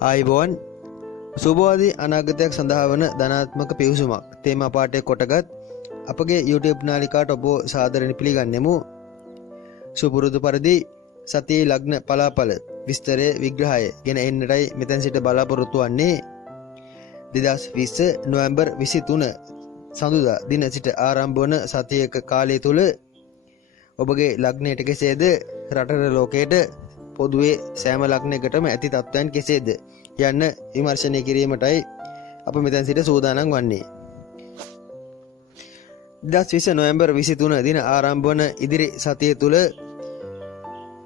ආයිබෝන් සුබෝධි අනාගතයක් සඳහා වන ධනාත්මක පිවිසුමක් තේමා පාඨය කොටගත් අපගේ YouTube නාලිකාවට ඔබ සාදරයෙන් පිළිගන්නෙමු. සුපුරුදු පරිදි සතියේ ලග්න පලාපල විස්තරයේ විග්‍රහය ගෙන එන්නටයි මෙතෙන් සිට බලාපොරොත්තු වන්නේ. 2020 නොවැම්බර් 23 සඳුදා දින සිට ආරම්භ වන සතියක කාලය තුල ඔබගේ ලග්නයට කෙසේද රටට ලෝකයට පොදුවේ සෑම ලග්නයකටම ඇති තත්ත්වයන් කෙසේද යන්න විමර්ශනය කිරීමටයි අප මෙතැන් සිට සූදානම් වන්නේ. 2020 නොවැම්බර් 23 දින ආරම්භ වන ඉදිරි සතිය තුල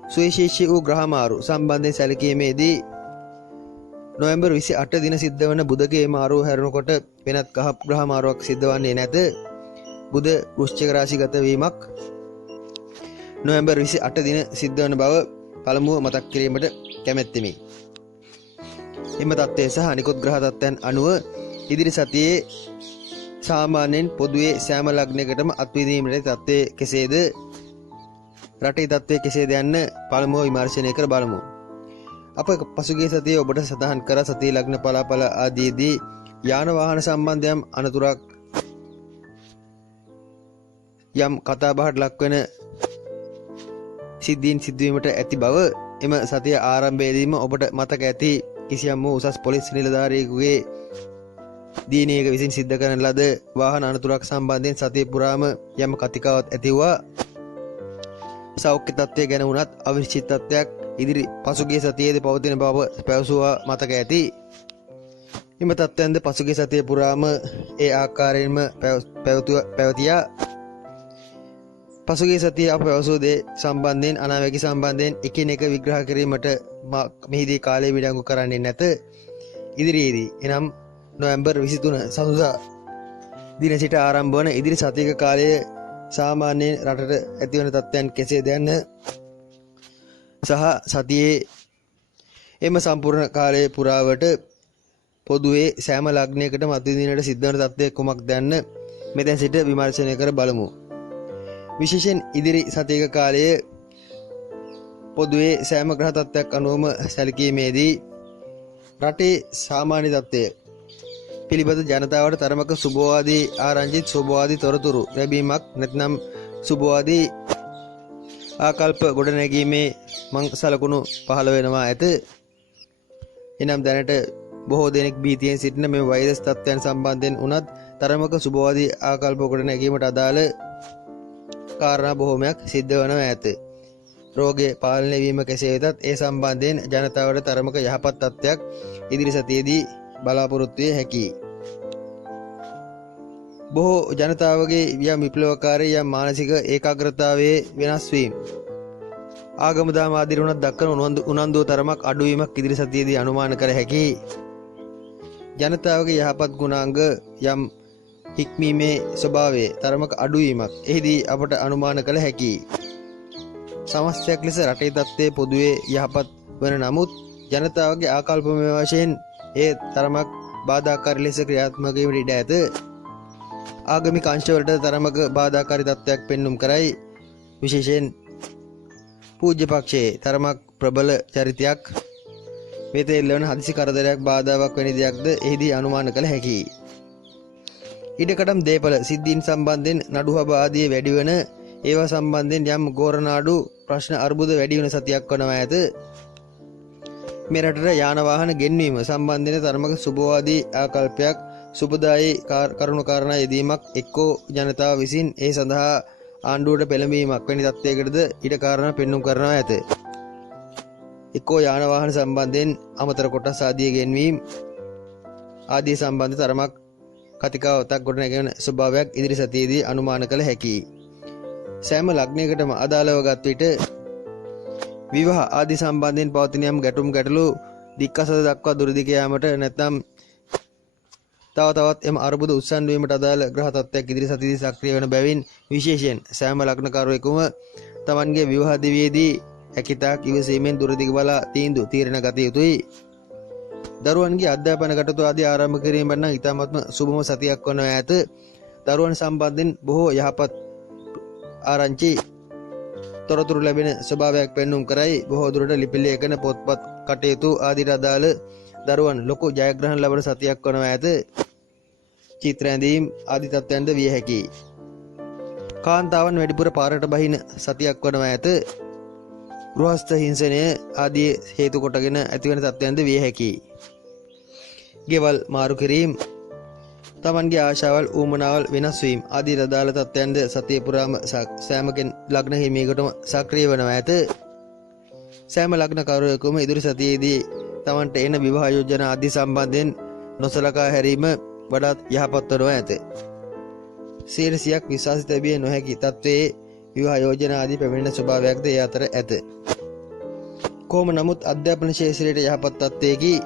සුවිශේෂී වූ ග්‍රහමාරු සම්බන්ධයෙන් සැලකීමේදී නොවැම්බර් 28 දින සිද්ධ වන බුධගේ මාරුව හැරුණකොට වෙනත් ග්‍රහමාරුවක් සිද්ධ වන්නේ නැත. බුධ වෘශ්චික රාශිගත වීමක් නොවැම්බර් 28 දින සිද්ධ වන බව පළමුව මතක් කිරීමට කැමැත්තෙමි. එම තත්ත්වය සහ අනිකුත් ග්‍රහ තත්ත්වයන් අනුව ඉදිරි සතියේ සාමාන්‍යයෙන් පොදුවේ සෑම ලග්නයකටම අත්විඳීමට තත්ත්වය කෙසේද, රටේ තත්ත්වය කෙසේද යන්න පළමුව විමර්ශනය කර බලමු. අප පසුගිය සතියේ ඔබට සඳහන් කර සතියේ ලග්න පලාපල ආදීදී යාන වාහන සම්බන්ධ යම් අනතුරක් යම් කතාබහට ලක්වන සිද්ධීන් සිදුවීමට ඇති බව එම සතිය ආරම්භයේදීම ඔබට මතක ඇති. කිසියම් වූ උසස් පොලිස් නිලධාරියෙකුගේ දිනයක විසින් සිද්ධ කරන ලද වාහන අනතුරක් සම්බන්ධයෙන් සතිය පුරාම යම් කතිකාවක් ඇතිවුවා. සෞඛ්‍ය තත්ත්වය ගැන වුණත් අවිනිශ්චිත තත්ත්වයක් ඉදිරි පසුගිය සතියේදී පවතින බව පැවසුවා මතක ඇති. එම තත්ත්වයන්ද පසුගිය සතිය පුරාම ඒ ආකාරයෙන්ම පැවතියා. පසුගිය සතියේ අප පැවසූ දේ සම්බන්ධයෙන් අනාවැකි සම්බන්ධයෙන් එකිනෙක විග්‍රහ කිරීමට මෙහිදී කාලය විඩංගු කරන්නේ නැත. ඉදිරියේදී එනම් නොවැම්බර් 23 සඳුදා දින සිට ආරම්භ වන ඉදිරි සතියක කාලය සාමාන්‍යයෙන් රටට ඇතිවන තත්ත්වයන් කෙසේද යන්න සහ සතියේ එම සම්පූර්ණ කාලය පුරාවට පොදුවේ සෑම ලග්නයකටම අත්විඳින්නට සිද්ධ වන තත්ත්වය කුමක්ද යන්න මෙතෙන් සිට විමර්ශනය කර බලමු. විශේෂයෙන් ඉදිරි සතියක කාලයේ පොදුවේ සෑම ග්‍රහ තත්ත්වයක් අනුවම සැලකීමේදී රටේ සාමාන්‍ය තත්ත්වය පිළිබඳ ජනතාවට තරමක සුබවාදී ආරංචිත් සුබවාදී තොරතුරු ලැබීමක් නැත්නම් සුබවාදී ආකල්ප ගොඩනැගීමේ මං සලකුණු පහළ වෙනවා ඇත. එනම් දැනට බොහෝ දෙනෙක් භීතියෙන් සිටින මේ වෛරස් තත්ත්වයන් සම්බන්ධයෙන් උනත් තරමක සුබවාදී ආකල්ප ගොඩනැගීමට අදාළ කාරණා බොහෝමයක් සිද්ධ වනවා ඇත. රෝගය පාලනය වීම කෙසේ වෙතත් ඒ සම්බන්ධයෙන් ජනතාවට තරමක යහපත් තත්ත්වයක් ඉදිරි සතියේදී බලාපොරොත්තු විය හැකියි. බොහෝ ජනතාවගේ යම් විප්ලවකාරී යම් මානසික ඒකාග්‍රතාවයේ වෙනස් වීම ආගම දාම ආදී වුණත් දක්වන උනන්දුව තරමක් අඩුවීමක් ඉදිරි සතියේදී අනුමාන කර හැකියි. ජනතාවගේ යහපත් ගුණාංග යම් හික්මීමේ ස්වභාවයේ තරමක අඩුවීමක් එහිදී අපට අනුමාන කළ හැකියි. සමස්තයක් ලෙස රටේ තත්ත්වයේ පොදුවේ යහපත් වන නමුත් ජනතාවගේ ආකල්පමය වශයෙන් ඒ තරමක් බාධාකාරී ලෙස ක්‍රියාත්මක වීමට ඉඩ ඇත. ආගමික අංශවලට තරමක බාධාකාරී තත්ත්වයක් පෙන්눔 කරයි. විශේෂයෙන් පූජ්‍ය පක්ෂයේ තරමක් ප්‍රබල චරිතයක් වෙත එල්ලවන හදිසි කරදරයක් බාධාවක් වැනි දෙයක්ද එහිදී අනුමාන කළ හැකියි. ඉඩකඩම් දේපල සිද්ධීන් සම්බන්ධයෙන් නඩුහබ ආදී වැඩි වන ඒවා සම්බන්ධයෙන් යම් ගෝරනාඩු ප්‍රශ්න අර්බුද වැඩි වෙන සතියක් වනවා ඇත. මේ රටට යාන වාහන ගෙන්වීම සම්බන්ධයෙන් තරමක සුබවාදී ආකල්පයක් සුබදායී කරුණු කාරණා යෙදීමක් එක්කෝ ජනතාව විසින් ඒ සඳහා ආණ්ඩුවට පෙළඹීමක් වැනි තත්ත්වයකටද ඉඩ කාරණා පෙන්눔 කරනවා ඇත. එක්කෝ යාන වාහන සම්බන්ධයෙන් අමතර කොටස් ආදී ගෙන්වීම ආදී සම්බන්ධ තරමක් කතිකාවතක් ගොඩනැගෙන ස්වභාවයක් ඉදිරි සතියේදී අනුමාන කළ හැකියි. සෑම ලග්නයකටම අදාළව ගත් විට විවාහ ආදී සම්බන්ධයෙන් පවතින යම් ගැටලු දික්කසද දක්වා දුරදිග යාමට නැත්නම් තවත් එම අර්බුද උත්සන්න වීමට අදාළ ග්‍රහ තත්ත්වයක් ඉදිරි සතියේදී සක්‍රිය වන බැවින් විශේෂයෙන් සෑම ලග්නකරුවෙකුම තමන්ගේ විවාහ දිවියේදී හැකිතාක් ඉවසීමෙන් දුරදිග බලා තීරණ ගත යුතුයි. දරුවන්ගේ අධ්‍යාපන කටයුතු ආදී ආරම්භ කිරීමට නම් ඉතාමත්ම සුබම සතියක් වනවා ඇත. දරුවන් සම්බන්ධයෙන් බොහෝ යහපත් ආරංචි තොරතුරු ලැබෙන ස්වභාවයක් පෙන්눔 කරයි. බොහෝ දුරට ලිපි ලේඛන පොත්පත් කටයුතු ආදී අදාළ දරුවන් ලොකු ජයග්‍රහණ ලබන සතියක් වනවා ඇත. චිත්‍ර ඇඳීම් ආදී තත්ත්වයන්ද විය හැකියි. කාන්තාවන් වැඩිපුර පාරට බහින සතියක් වනවා ඇත. ගෘහස්ත හිංසනය ආදී හේතු කොටගෙන ඇතිවන තත්ත්වයන්ද විය හැකියි. ගෙවල් මාරු කිරීම, තමන්ගේ ආශාවල් ඌමනාවල් වෙනස් වීම ආදී අදාළ තත්ත්වයන්ද සතිය පුරාම සෑම ලග්න හිමියෙකුටම සක්‍රිය වනවා ඇත. සෑම ලග්නකරුවෙකුම ඉදිරි සතියේදී තමන්ට එන විවාහ යෝජනා ආදී සම්බන්ධයෙන් නොසලකා හැරීම වඩාත් යහපත් වනවා ඇත. 100% විශ්වාසිත විය නොහැකි තත්ත්වයේ විවාහ යෝජනා ආදී පැමිණෙන ස්වභාවයක්ද ඒ අතර ඇත. කොහොම නමුත් අධ්‍යාපන ශාස්ත්‍රයේ යහපත් තත්ත්වයේදී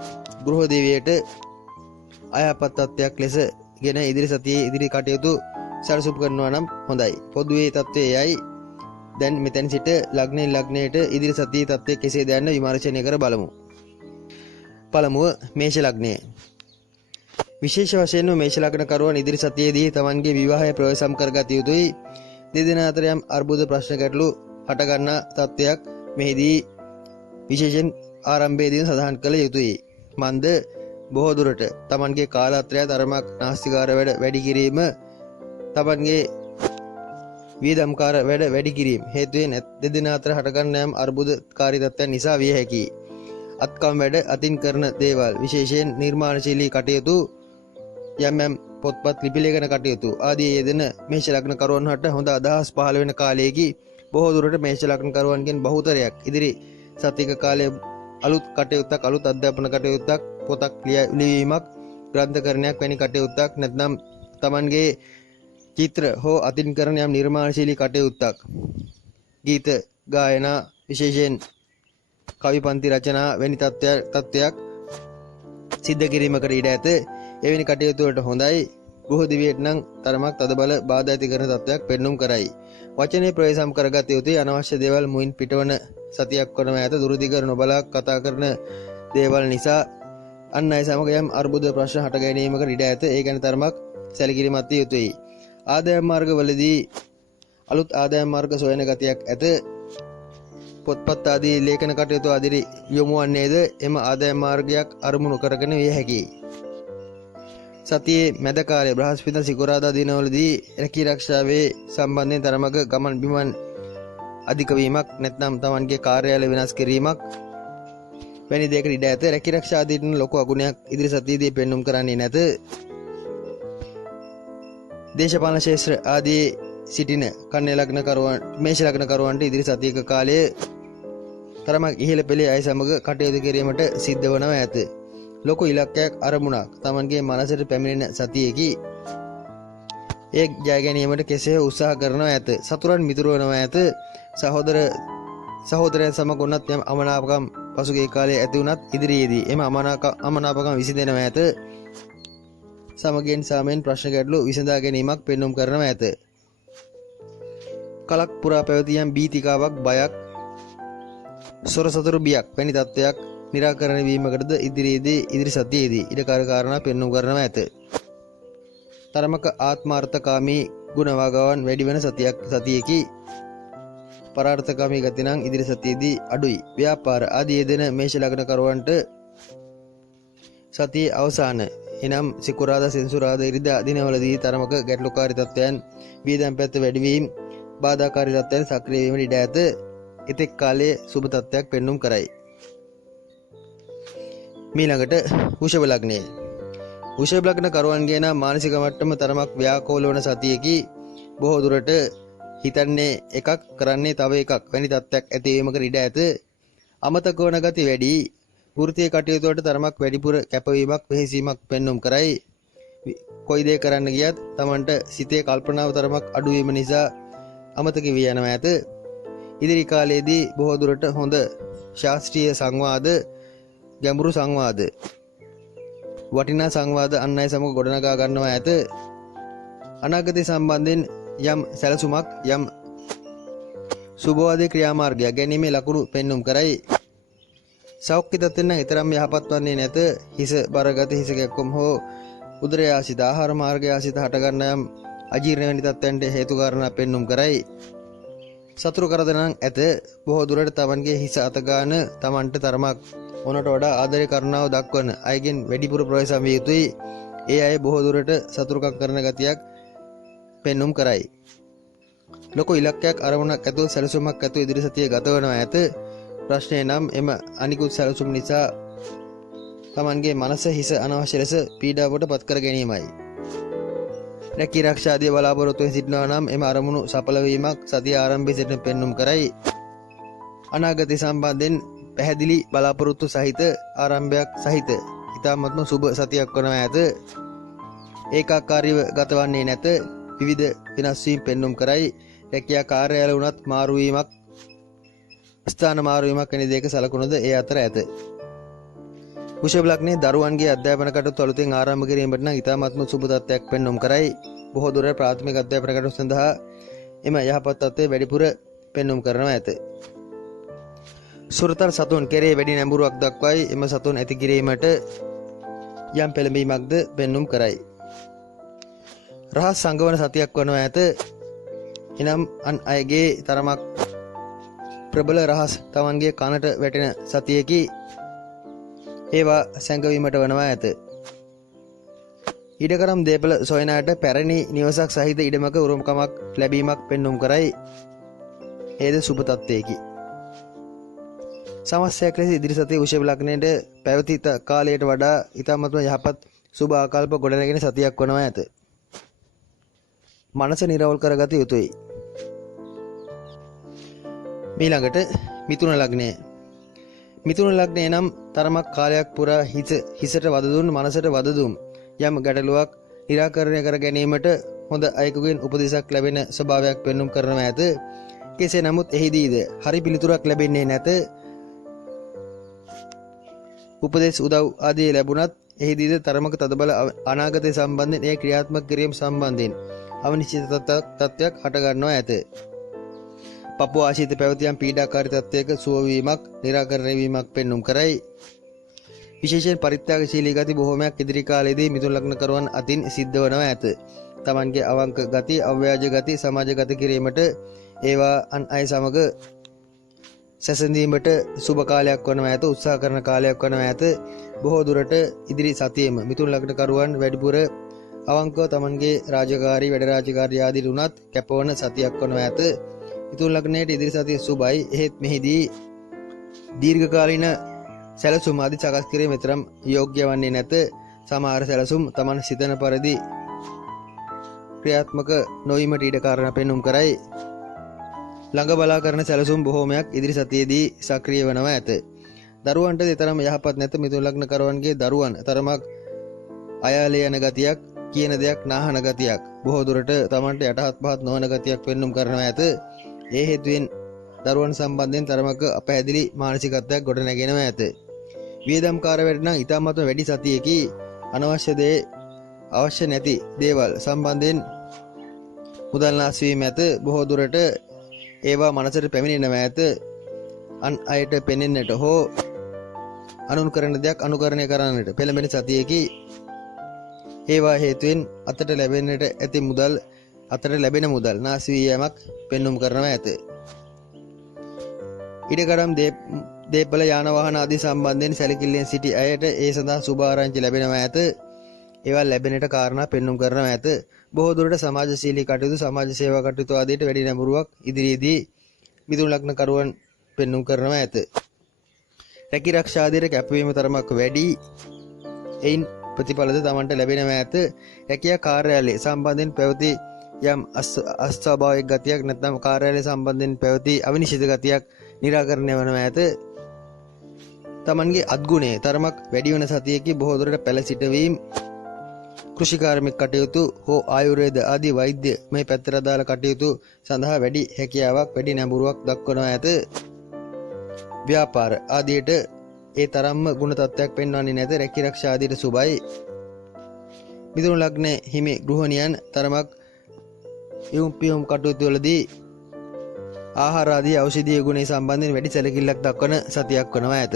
ගෘහ දේවියට අයහපත් තත්ත්වයක් ලෙස ගෙන ඉදිරි සතියේ ඉදිරි කටයුතු සැලසුම් කරනවා නම් හොඳයි. පොදුවේ තත්ත්වය එයයි. දැන් මෙතන සිට ලග්නෙන් ලග්නයට ඉදිරි සතියේ තත්ත්වය කෙසේද යන්න විමර්ශනය කර බලමු. පළමුව මේෂ ලග්නය. විශේෂ වශයෙන්ම මේෂ ලග්නකරුවන් ඉදිරි සතියේදී තමන්ගේ විවාහය ප්‍රවේශම් කරගත යුතුයි. දෙදෙනා අතර යම් අර්බුද ප්‍රශ්න ගැටලු හටගන්නා තත්ත්වයක් මෙහිදී විශේෂයෙන් ආරම්භයේදී සඳහන් කළ යුතුයි. මන්ද බොහෝ දුරට තමන්ගේ කාලත්‍රය තරමක් නාස්තිකාර වැඩ වැඩි කිරීම, තමන්ගේ වියදම්කාර වැඩ වැඩි කිරීම හේතුවෙන් දෙදෙනා අතර හටගන්න යම් අර්බුදකාරී තත්ත්වයන් නිසා විය හැකියි. අත්කම් වැඩ අතින් කරන දේවල් විශේෂයෙන් නිර්මාණශීලී කටයුතු, යම් පොත්පත් ලිපි ලේඛන කටයුතු ආදී යෙදෙන මේෂ ලග්නකරුවන් හට හොඳ අදහස් පහළ වෙන කාලයේදී බොහෝ දුරට මේෂ ලග්නකරුවන්ගෙන් බහුතරයක් ඉදිරි සතියක කාලයේ අලුත් කටයුත්තක්, අලුත් අධ්‍යාපන කටයුත්තක්, පොතක් ලියවීමක්, ග්‍රන්ථකරණයක් වැනි කටයුත්තක් නැත්නම් තමන්ගේ චිත්‍ර හෝ අතින් කරන යම් නිර්මාණශීලී කටයුත්තක්, ගීත ගායනා විශේෂයෙන් කවි පන්ති රචනා වැනි තත්ත්වයක් සිද්ධ කිරීමකට ඉඩ ඇත. එවැනි කටයුතු වලට හොඳයි. ගෘහ දිවියට නම් තරමක් තදබල බාධා ඇති කරන තත්ත්වයක් පෙන්눔 කරයි. වචනේ ප්‍රවේශම් කරගත යුතුයි. අනවශ්‍ය දේවල් මුයින් පිටවන සතියක් වන ඇත. දුරුදිග නොබලා කතා කරන දේවල් නිසා අන් අය සමග යම් අර්බුද ප්‍රශ්න හට ගැනීමකට ඉඩ ඇත. ඒ ගැන තරමක් සැලකිලිමත් විය යුතුයි. ආදායම් මාර්ගවලදී අලුත් ආදායම් මාර්ග සොයන ගතියක් ඇත. පොත්පත් ආදී ලේඛන කටයුතු ආදී යොමු වන්නේද එම ආදායම් මාර්ගයක් අරමුණු කරගෙන විය හැකියි. සතියේ මැද කාලයේ බ්‍රහස්පති සිකුරාදා දිනවලදී රැකී ආරක්ෂාවේ සම්බන්ධයෙන් තරමක ගමන් බිමන් අධික වීමක් නැත්නම් තමන්ගේ කාර්යාලය වෙනස් කිරීමක් වැනි දෙයකට ඉඩ ඇත. රැකී ආරක්ෂා ආදීන් ලොකු අගුණයක් ඉදිරි සතියේදී පෙන්눔 කරන්නේ නැත. දේශපාලන ශාස්ත්‍ර ආදී සිටින කන්‍යා ලග්නකරුවන් මේෂ ලග්නකරුවන්ට ඉදිරි සතියක කාලයේ තරමක් ඉහළ පෙළේ අය සමග කටයුතු කිරීමට සිද්ධ වනවා ඇත. ලොකු ඉලක්කයක් අරමුණක් තමන්ගේ මනසට පැමිණෙන සතියේදී ඒ ජය ගැනීමට කෙසේ උත්සාහ කරනවා ඇත. සතුරන් මිතුරු වෙනවා ඇත. සහෝදරයන් සමග උනත් යම් අමනාපකම් පසුගිය කාලයේ ඇති වුණත් ඉදිරියේදී එම අමනාපකම් විසඳෙනවා ඇත. සමගියෙන් සාමයෙන් ප්‍රශ්න ගැටලු විසඳා ගැනීමක් පෙන්눔 කරනවා ඇත. කලක් පුරා පැවති යම් බීතිකාවක්, බයක්, සොර සතුරු බියක් වැනි තත්ත්වයක් निराකරණය වීමකටද ඉදිරි සතියේදී ඉඩකඩ කාරණා පෙන්눔 කරනවා ඇත. තරමක ආත්මාර්ථකාමී ගුණ වගවන් වැඩි වෙන සතියකි. පරාර්ථකාමී ගති නම් ඉදිරි සතියේදී අඩුයි. ව්‍යාපාර ආදී යෙදෙන මේෂ ලග්නකරුවන්ට සතියේ අවසාන එනම් සිකුරාදා සෙන්සුරාදා ඉරිදා දිනවලදී තරමක ගැටලුකාරී තත්ත්වයන්, වියදම් පැත්ත වැඩිවීම, බාධාකාරී තත්ත්වයන් සක්‍රිය වීමට ඉඩ ඇත. එතෙක් කාලයේ සුබ තත්ත්වයක් පෙන්눔 කරයි. මීළඟට වෘෂභ ලග්නය. වෘෂභ ලග්නකරුවන්ගේ නම් මානසික මට්ටම තරමක් ව්‍යාකූල වන සතියකි. බොහෝ දුරට හිතන්නේ එකක් කරන්නේ තව එකක් වැනි තත්ත්වයක් ඇතිවීමකට ඉඩ ඇත. අමතක වන ගති වැඩි. වෘත්තීය කටයුතු වලට තරමක් වැඩිපුර කැපවීමක්, වෙහෙසීමක් පෙන්눔 කරයි. කොයි දේ කරන්න ගියත් Tamanට සිතේ කල්පනාව තරමක් අඩු වීම නිසා අමතක වී යනවා ඇත. ඉදිරි කාලයේදී බොහෝ දුරට හොඳ ශාස්ත්‍රීය සංවාද, ගැඹුරු සංවාද, වටිනා සංවාද අන් අය සමග ගොඩනගා ගන්නවා ඇත. අනාගතය සම්බන්ධයෙන් යම් සැලසුමක්, යම් සුබවාදී ක්‍රියාමාර්ගයක් ගැනීමේ ලකුණු පෙන්눔 කරයි. සෞඛ්‍ය තත්ත්වයෙන් නම් ඊතරම් යහපත් වන්නේ නැත. හිස බරගත, හිස කැක්කුම් හෝ උදරය ආශ්‍රිත ආහාර මාර්ගය ආශ්‍රිත හටගන්න යම් අජීර්ණ වැනි තත්ත්වයන්ට හේතු කාරණා පෙන්눔 කරයි. සතුරු කරදර නම් ඇත. බොහෝ දුරට Tamanගේ හිස අත ගන්න Tamanට තරමක් ඕනට වඩා ආදරය කරුණාව දක්වන අයගෙන් වැඩිපුර ප්‍රවේශම් විය යුතුයි. ඒ අය බොහෝ දුරට සතුරුකම් කරන ගතියක් පෙන්눔 කරයි. ලොකු ඉලක්කයක් අරමුණක් ඇතුව සැලසුමක් ඇතුව ඉදිරි සතිය ගත වනවා ඇත. ප්‍රශ්නය නම් එම අනිකුත් සැලසුම් නිසා තමන්ගේ මනස හිස අනවශ්‍ය ලෙස පීඩාවට පත් කර ගැනීමයි. රැකී ආරක්ෂාදී බලාපොරොත්තුවෙන් සිටිනවා නම් එම අරමුණු සඵල වීමක් සතිය ආරම්භයේ සිට පෙන්눔 කරයි. අනාගතය සම්බන්ධයෙන් පැහැදිලි බලාපොරොත්තු සහිත ආරම්භයක් සහිත ඉතාමත්ම සුබ සතියක් වනවා ඇත. ඒකාකාරීව ගතවන්නේ නැත. විවිධ වෙනස් වීම් පෙන්눔 කරයි. රැකියා කාර්යාල වුණත් මාරුවීමක් ස්ථාන මාරුවීමක් වැනි දෙයක සලකුණුද ඒ අතර ඇත. වෘෂභ ලග්නයේ දරුවන්ගේ අධ්‍යාපන කටයුතු අලුතෙන් ආරම්භ කිරීමට නම් ඉතාමත්ම සුබ තත්ත්වයක් පෙන්눔 කරයි. බොහෝ දුර ප්‍රාථමික අධ්‍යාපන කටයුතු සඳහා එම යහපත් තත්ත්වය වැඩිපුර පෙන්눔 කරනවා ඇත. සුරතල් සතුන් කෙරේ වැඩි නැඹුරුවක් දක්වයි. එම සතුන් ඇති කිරීමට යම් පෙළඹීමක්ද පෙන්눔 කරයි. රහස් සංගවන සතියක් වනවා ඇත. එනම් අන් අයගේ තරමක් ප්‍රබල රහස් තමන්ගේ කනට වැටෙන සතියකි. ඒවා සැඟවීමට වනවා ඇත. ඉඩකරම් දේපල සොයනට පැරණි නිවසක් සහිත ඉඩමක උරුමකමක් ලැබීමක් පෙන්눔 කරයි. ඒද සුබ තත්ත්වයකි. සමස්තයක් ලෙස ඉදිරි සතියේ වෘෂභ ලග්නයට පැවති කාලයට වඩා ඉතාමත්ම යහපත් සුබ ආකල්ප ගොඩනැගෙන සතියක් වනවා ඇත. මනස නිරවුල් කරගත යුතුයි. මීළඟට මිථුන ලග්නය. මිථුන ලග්නය නම් තරමක් කාලයක් පුරා හිසට වද දුන් මනසට වද දුම් යම් ගැටලුවක් निराකරණය කර ගැනීමට හොඳ අයෙකුගෙන් උපදෙසක් ලැබෙන ස්වභාවයක් පෙන්눔 කරනවා ඇත. කෙසේ නමුත් එහිදීද හරි පිළිතුරක් ලැබෙන්නේ නැත. උපදෙස් උදව් ආදී ලැබුණත් එහිදීද තරමක තදබල අනාගතය සම්බන්ධයෙන් එය ක්‍රියාත්මක කිරීම සම්බන්ධයෙන් අනිශ්චිත තත්ත්වයක් හටගන්නවා ඇත. පපුව ආශිත පැවතියම් පීඩාකාරී තත්ත්වයක සුවවීමක් निराකරණය වීමක් පෙන්눔 කරයි. විශේෂයෙන් පරිත්‍යාගශීලී ගති බොහෝමයක් ඉදිරි කාලයේදී මිථුන ලග්න කරුවන් අතින් සිද්ධ වනවා ඇත. තමන්ගේ අවංක ගති, අව්‍යාජ ගති සමාජගත කිරීමට ඒවා අන් අය සමග සැසඳීමට සුබ කාලයක් වනවා ඇත. උත්සාහ කරන කාලයක් වනවා ඇත. බොහෝ දුරට ඉදිරි සතියේම මිථුන ලග්න කරුවන් වැඩිපුර අවංකව තමන්ගේ රාජකාරී වැඩ රාජකාරී ආදී උනත් කැපවන සතියක් වනවා ඇත. මිථුන ලග්නයේ ඉදිරි සතිය සුබයි. එහෙත් මෙහිදී දීර්ඝකාලීන සැලසුම් ආදී සකස් කිරීම විතරම් යෝග්‍ය වන්නේ නැත. සමහර සැලසුම් තමන් සිතන පරිදි ක්‍රියාත්මක නොවීමට ඉඩ කාරණා පෙන්눔 කරයි. ළඟ බලා කරන සැලසුම් බොහෝමයක් ඉදිරි සතියේදී සක්‍රිය වෙනවා ඇත. දරුවන්ට දෙතරම් යහපත් නැත. මිථුන ලග්න කරුවන්ගේ දරුවන් තරමක් අයාලේ යන ගතියක්, කියන දෙයක් නාහන ගතියක්, බොහෝ දුරට තමන්ට යටහත් පහත් නොවන ගතියක් පෙන්눔 කරනවා ඇත. ඒ හේතුවෙන් දරුවන් සම්බන්ධයෙන් තරමක අපැහැදිලි මානසිකත්වයක් ගොඩ නැගෙනවා ඇත. වියදම්කාර වැඩ නම් ඉතාමත්ම වැඩි සතියකි. අවශ්‍ය නැති දේවල් සම්බන්ධයෙන් මුදල් නාස් වීම ඇත. බොහෝ දුරට ඒවා මනසට පැමිණෙනවා ඇත. අන් අයට පෙනෙන්නට හෝ අනුන් කරන දෙයක් අනුකරණය කරන්නට පෙළඹෙන සතියකි. ඒවා හේතුවෙන් අතට ලැබෙන මුදල් නාස් වී යෑමක් පෙන්눔 කරනවා ඇත. ඉඩකඩම් දේපල යාන වාහන ආදී සම්බන්ධයෙන් සැලකිල්ලෙන් සිටි අයට ඒ සඳහා සුභ ආරංචි ලැබෙනවා ඇත. ඒවා ලැබෙනට කාරණා පෙන්눔 කරනවා ඇත. බොහෝ දුරට සමාජශීලී කටයුතු, සමාජ සේවා කටයුතු ආදීට වැඩි නැඹුරුවක් ඉදිරියේදී මිථුන ලග්න කරුවන් පෙන්눔 කරනවා ඇත. රැකී ආරක්ෂා ආදීට කැපවීම තරමක් වැඩි. එයින් ප්‍රතිඵලද තමන්ට ලැබෙනවා ඇත. රැකියා කාර්යාලයේ සම්බන්ධයෙන් පැවති යම් අස්වාභාවික ගතියක් නැත්නම් කාර්යාලය සම්බන්ධයෙන් පැවති අවිනිශ්චිත ගතියක් निराකරණය වනවා ඇත. තමන්ගේ අත්ගුණය තරමක් වැඩි වන සතියකි. බොහෝ දුරට පැල සිටවීම, කෘෂිකාර්මික කටයුතු හෝ ආයුර්වේද ආදී වෛද්‍ය මේ පැත්තට අදාළ කටයුතු සඳහා වැඩි හැකියාවක්, වැඩි නැඹුරුවක් දක්වනවා ඇත. ව්‍යාපාර ආදියට ඒ තරම්ම ගුණ තත්ත්වයක් පෙන්වන්නේ නැත. රැකී ආරක්ෂා ආදියට සුබයි. මිථුන ලග්නයේ හිමි ගෘහණියන් තරමක් යොම් කටයුතු වලදී ආහාර ආදී ඖෂධීය ගුණ සම්බන්ධයෙන් වැඩි සැලකිල්ලක් දක්වන සතියක් වනවා ඇත.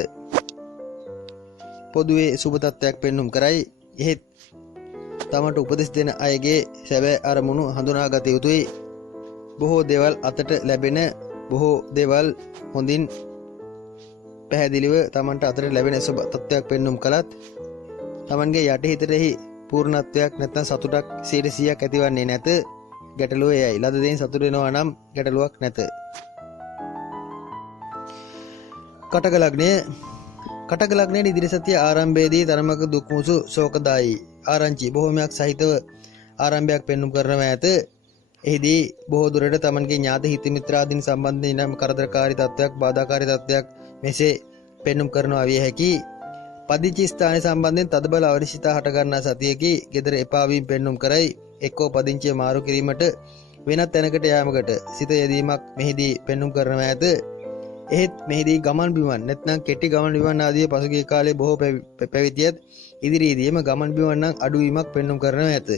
පොදුවේ සුබ තත්ත්වයක් පෙන්눔 කරයි. එහෙත් තමන්ට උපදෙස් දෙන අයගේ සැබෑ අරමුණු හඳුනාගත යුතුයි. බොහෝ දේවල් අතට ලැබෙන, බොහෝ දේවල් හොඳින් පැහැදිලිව තමන්ට අතර ලැබෙන තත්ත්වයක් පෙන්නුම් කළත් තමන්ගේ යටිහිතෙහි පූර්ණත්වයක් නැත්නම් සතුටක් 100%ක් ඇතිවන්නේ නැත. ගැටලුව එයයි. ලද දෙයින් සතුට වෙනවා නම් ගැටලුවක් නැත. කටක ලග්නය කටක ලග්නයේ ඉදිරි සතිය ආරම්භයේදී තරමක දුක් මුසු ශෝකදායී ආරංචි බොහෝමයක් සහිතව ආරම්භයක් පෙන්නුම් කරනවා ඇත. එහිදී බොහෝ දුරට තමන්ගේ ඥාති හිත මිත්‍රාදීන් සම්බන්ධයෙන් නම් කරදරකාරී තත්ත්වයක් බාධාකාරී තත්ත්වයක් මෙසේ පෙන්නුම් කරනවා විය හැකි. පදිංචි ස්ථාන සම්බන්ධයෙන් තදබල අවශ්‍යතා හට ගන්නා සතියකි. ගෙදර එපා වීම පෙන්නුම් කරයි. එක්කෝ පදිංචිය මාරු කිරීමට වෙනත් තැනකට යාමකට සිත යෙදීමක් මෙහිදී පෙන්නුම් කරනවා ඇත. එහෙත් මෙහිදී ගමන් බිමන් නැත්නම් කෙටි ගමන් බිමන් ආදී පසුගිය කාලේ බොහෝ පැවිදියත් ඉදිරියේදීම ගමන් බිමන් නම් අඩුවීමක් පෙන්නුම් කරනවා ඇත.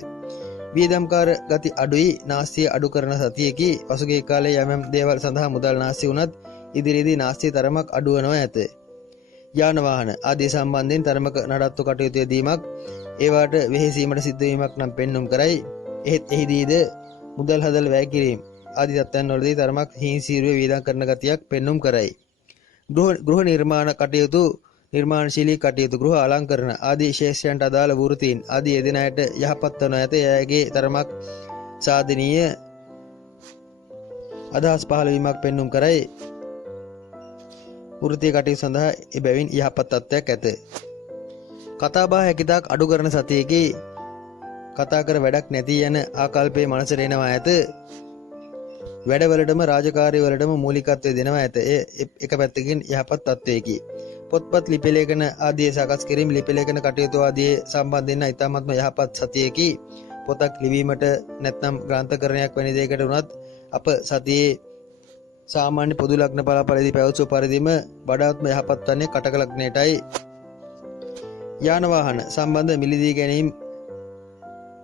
වියදම්කාර ගති අඩුයි. නාස්තිය අඩු කරන සතියකි. පසුගිය කාලේ යම් දේවල් සඳහා මුදල් නාස්ති වුණත් ඉදිරියේදී නාස්තිය තරමක් අඩු වෙනවා ඇත. යාන වාහන ආදී සම්බන්ධයෙන් තරමක නඩත්තු කටයුතු යෙදීමක් ඒවාට වෙහෙසීමට සිද්ධ වීමක් නම් පෙන්නුම් කරයි. එහෙත් එහිදීද මුදල් හදල් වැය කිරීම ආදී තත්ත්වයන් වලදී තරමක් හිංසීරුවේ වියදම් කරන ගතියක් පෙන්නුම් කරයි. ගෘහ නිර්මාණ කටයුතු නිර්මාණශීලී කටයුතු ගෘහ අලංකරණ ආදී ශේෂ්ත්‍රයන්ට අදාළ වෘත්තීන් ආදී යෙදෙන අයට යහපත් වන ඇත. එයගේ තරමක් සාධනීය අදහස් පහළ වීමක් පෙන්නුම් කරයි. වෘත්තීය කටයුතු සඳහා එබැවින් යහපත් තත්ත්වයක් ඇත. කතාබහ හැකිතාක් අඩු කරන සතියේකි. කතා කර වැඩක් නැති යන ආකල්පයේ මනසට එනවා ඇත. වැඩවලටම රාජකාරිවලටම මූලිකත්වය දෙනවා ඇත. එක පැත්තකින් යහපත් තත්ත්වයකි. පොත්පත් ලිපි ලේඛන ආදී සකස් කිරීම ලිපි ලේඛන කටයුතු ආදී සම්බන්ධයෙන් ඉතාමත්ම යහපත් සතියකි. පොතක් ලිවීමට නැත්නම් ග්‍රන්ථකරණයක් වැනි දෙයකට වුණත් අප සතියේ සාමාන්‍ය පොදු ලග්න පලාපලදී පැවසූ පරිදිම වඩාත්ම යහපත් වන්නේ කටක ලග්නයටයි. යාන වාහන සම්බන්ධ මිලදී ගැනීම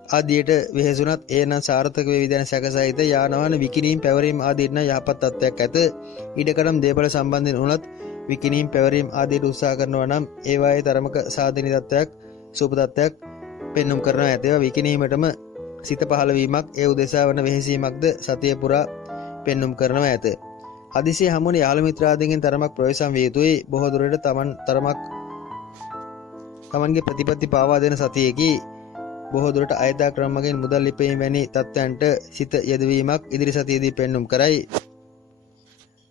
ආදියට වෙහෙසුණත් ඒ නම් සාර්ථක වේ විදන සැකසහිත යාන වාහන විකිණීම් පැවරීම ආදීට යහපත් තත්ත්වයක් ඇත. ඉඩකඩම් දේපල සම්බන්ධයෙන් වුණත් විකිණීම් පැවරීම ආදීට උත්සාහ කරනවා නම් ඒවායේ තරමක සාධනීය තත්ත්වයක් සුබ තත්ත්වයක් පෙන්눔 කරනවා ඇත. ඒවා විකිණීමටම සිත පහළ වීමක් ඒ උදෙසා වන වෙහෙසීමක්ද සතිය පුරා පෙන්눔 කරනවා ඇත. හදිසිය හමුවන යාළු මිත්‍රාදීන්ගෙන් තරමක් ප්‍රවේශම් විය යුතුයි. බොහෝ දුරට තමන්ගේ ප්‍රතිපත්ති පාවා දෙන සතියේකි. බොහෝ දුරට අයථා ක්‍රමයෙන් මුදල් ලිපීම වැනි තත්ත්වයන්ට සිත යෙදවීමක් ඉදිරි සතියේදී පෙන්눔 කරයි.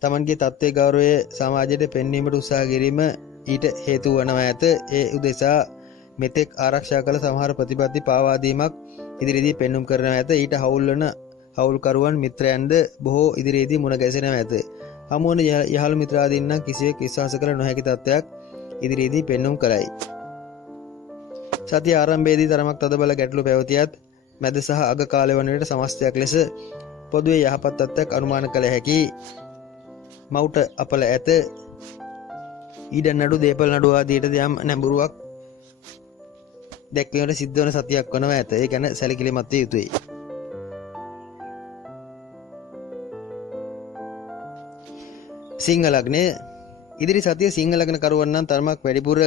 තමන්ගේ තත්ත්වයේ ගෞරවය සමාජයට පෙන්වීමට උත්සාහ කිරීම ඊට හේතු වනවා ඇත. ඒ උදෙසා මෙතෙක් ආරක්ෂා කළ සමහර ප්‍රතිපත්ති පාවා දීමක් ඉදිරියේදී පෙන්눔 කරනවා ඇත. ඊට හවුල්කරුවන් මිත්‍රයන්ද බොහෝ ඉදිරියේදී මුණ ගැසෙනවා ඇත. හමුවන යහළු මිත්‍රාදීන් නම් කිසිවෙක් විශ්වාස කළ නොහැකි තත්ත්වයක් ඉදිරියේදී පෙන්눔 කරයි. සතිය ආරම්භයේදී තරමක් තදබල ගැටලු පැවතියත් මැද සහ අග කාලය වන විට සමස්තයක් ලෙස පොදුවේ යහපත් තත්ත්වයක් අනුමාන කළ හැකි. මවුට අපල ඇත. ඊඩ නඩු දේපල නඩු ආදීට යම් නැඹුරුවක් දැක්වීමට සිද්ධ වන සතියක් වනවා ඇත. ඒ ගැන සැලකිලිමත් විය යුතුයි. සිංහ ලග්නය ඉදිරි සතිය සිංහ ලග්න කරුවන් නම් තරමක් වැඩිපුර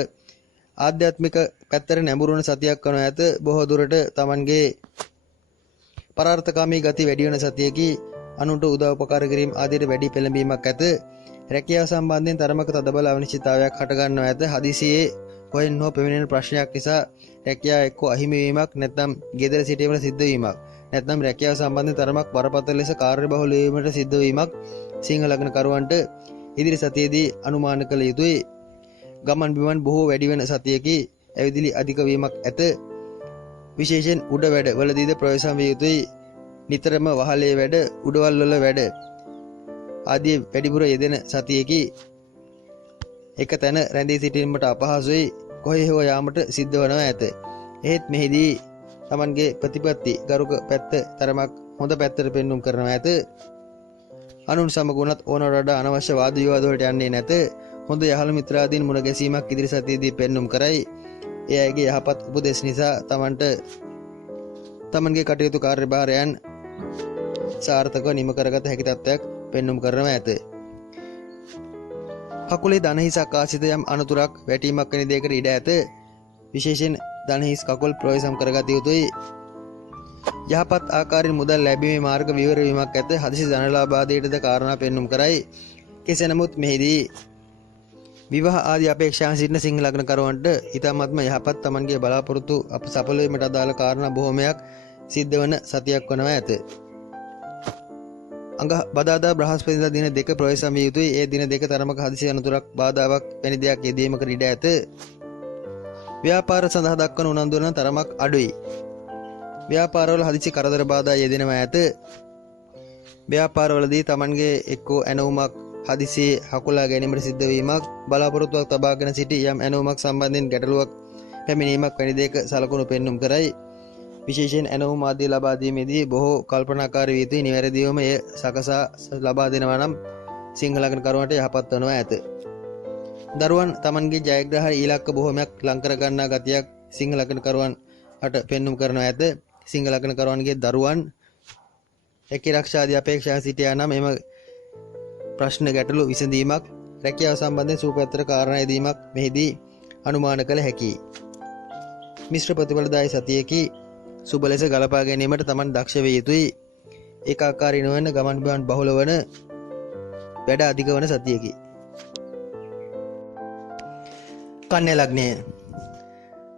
ආධ්‍යාත්මික පැත්තට නැඹුරු වන සතියක් වනවා ඇත. බොහෝ දුරට තමන්ගේ පරාර්ථකාමී ගති වැඩි වන සතියකි. අනුන්ට උදව් උපකාර කිරීම ආදියට වැඩි පෙළඹීමක් ඇත. රැකියාව සම්බන්ධයෙන් තරමක තදබල අනිශ්චිතතාවයක් හට ගන්නවා ඇත. හදිසියේ කොහෙන් හෝ පැමිණෙන ප්‍රශ්නයක් නිසා රැකියාව එක්ක අහිමි වීමක් නැත්නම් ගෙදර සිටීමට සිද්ධ වීමක් නැත්නම් රැකියාව සම්බන්ධයෙන් තරමක් බරපතල ලෙස කාර්යබහුල වීමට සිද්ධ වීමක් සිංහ ලග්න කරුවන්ට ඉදිරි සතියේදී අනුමාන කළ යුතුයි. ගමන් බිමන් බොහෝ වැඩි වෙන සතියකි. ඇවිදිලි අධික වීමක් ඇත. විශේෂයෙන් උඩ වැඩ වලදීද ප්‍රවේශම් විය යුතුයි. නිතරම වහලේ වැඩ උඩවල් වල වැඩ ආදී වැඩිපුර යෙදෙන සතියකි. එක තැන රැඳී සිටීමට අපහසුයි. කොහේ හෝ යාමට සිද්ධ වනවා ඇත. එහෙත් මෙහිදී තමන්ගේ ප්‍රතිපත්ති ගරුක පැත්ත තරමක් හොඳ පැත්තට පෙන්눔 කරනවා ඇත. අනුන් සමග වුණත් ඕනට වඩා අනවශ්‍ය වාද විවාද වලට යන්නේ නැත. හොඳ යහළු මිත්‍රාදීන් මුණ ගැසීමක් ඉදිරි සතියේදී පෙන්눔 කරයි. ඒ අයගේ යහපත් උපදෙස් නිසා තමන්ගේ කටයුතු කාර්යභාරයන් සාර්ථකව නිම කරගත හැකි තත්ත්වයක් පෙන්눔 කරනවා ඇත. කකුලේ දණහිස් ආකාශිත යම් අනතුරක් වැටීමක් වැනි දෙයකට ඉඩ ඇත. විශේෂයෙන් දණහිස් කකුල් ප්‍රවේශම් කරගත යුතුයි. යහපත් ආකාරයෙන් මුදල් ලැබීමේ මාර්ග විවර වීමක් ඇත. හදිසි ධනලාභ ආදීටද කාරණා පෙන්눔 කරයි. කෙසේ නමුත් මෙහිදී විවාහ ආදී අපේක්ෂාවන් සිටින සිංහ ලග්නකරුවන්ට ඊටමත්ම යහපත් තමන්ගේ බලාපොරොත්තු සඵල වීමට අදාළ කාරණා බොහෝමයක් සිද්ධ වන සතියක් වනවා ඇත. අඟ බදාදා බ්‍රහස්පතින්දා දින දෙක ප්‍රවේශම් විය යුතුයි. ඒ දින දෙක තරමක හදිසි අනතුරක් බාධාවක් වැනි දෙයක් යෙදීමකට ඉඩ ඇත. ව්‍යාපාර සඳහා දක්වන උනන්දු වන තරමක් අඩුයි. ව්‍යාපාරවල හදිසි කරදර බාධා යෙදෙනවා ඇත. ව්‍යාපාරවලදී තමන්ගේ එක්කෝ ඇනවුමක් හදිසියේ හකුලා ගැනීමට සිද්ධ වීමක්, බලාපොරොත්තුවක් තබාගෙන සිටි යම් ඇනවුමක් සම්බන්ධයෙන් ගැටලුවක් පැමිණීමක් වැනි දෙයක සලකුණු පෙන්눔 කරයි. විශේෂයෙන් ඇනවුම් ආදී ලබා දීමේදී බොහෝ කල්පනාකාරී වී යුතුයි. නිවැරදිවම එය සකසා ලබා දෙනවා නම් සිංහ ලග්නකරුවන්ට යහපත් වනවා ඇත. දරුවන් තමන්ගේ ජයග්‍රහ ඉලක්ක බොහෝමයක් ලං කර ගන්නා ගතියක් සිංහ ලග්නකරුවන්ට පෙන්눔 කරනවා ඇත. සිංහ ලග්නකරුවන්ගේ දරුවන් රැකියාදී අපේක්ෂා සිටියා නම් එම ප්‍රශ්න ගැටලු විසඳීමක්, රැකියාව සම්බන්ධයෙන් සූපැත්තට කාරණා යෙදීමක් මෙහිදී අනුමාන කළ හැකියි. මිශ්‍ර ප්‍රතිඵලදායී සතියකි සුබ ලෙස ගලපා ගැනීමට තමන් දක්ෂ විය යුතුයි. ඒකාකාරී නොවන ගමන් බිමන් බහුල වන වැඩ අධික වන සතියකි. කන්‍යා ලග්නය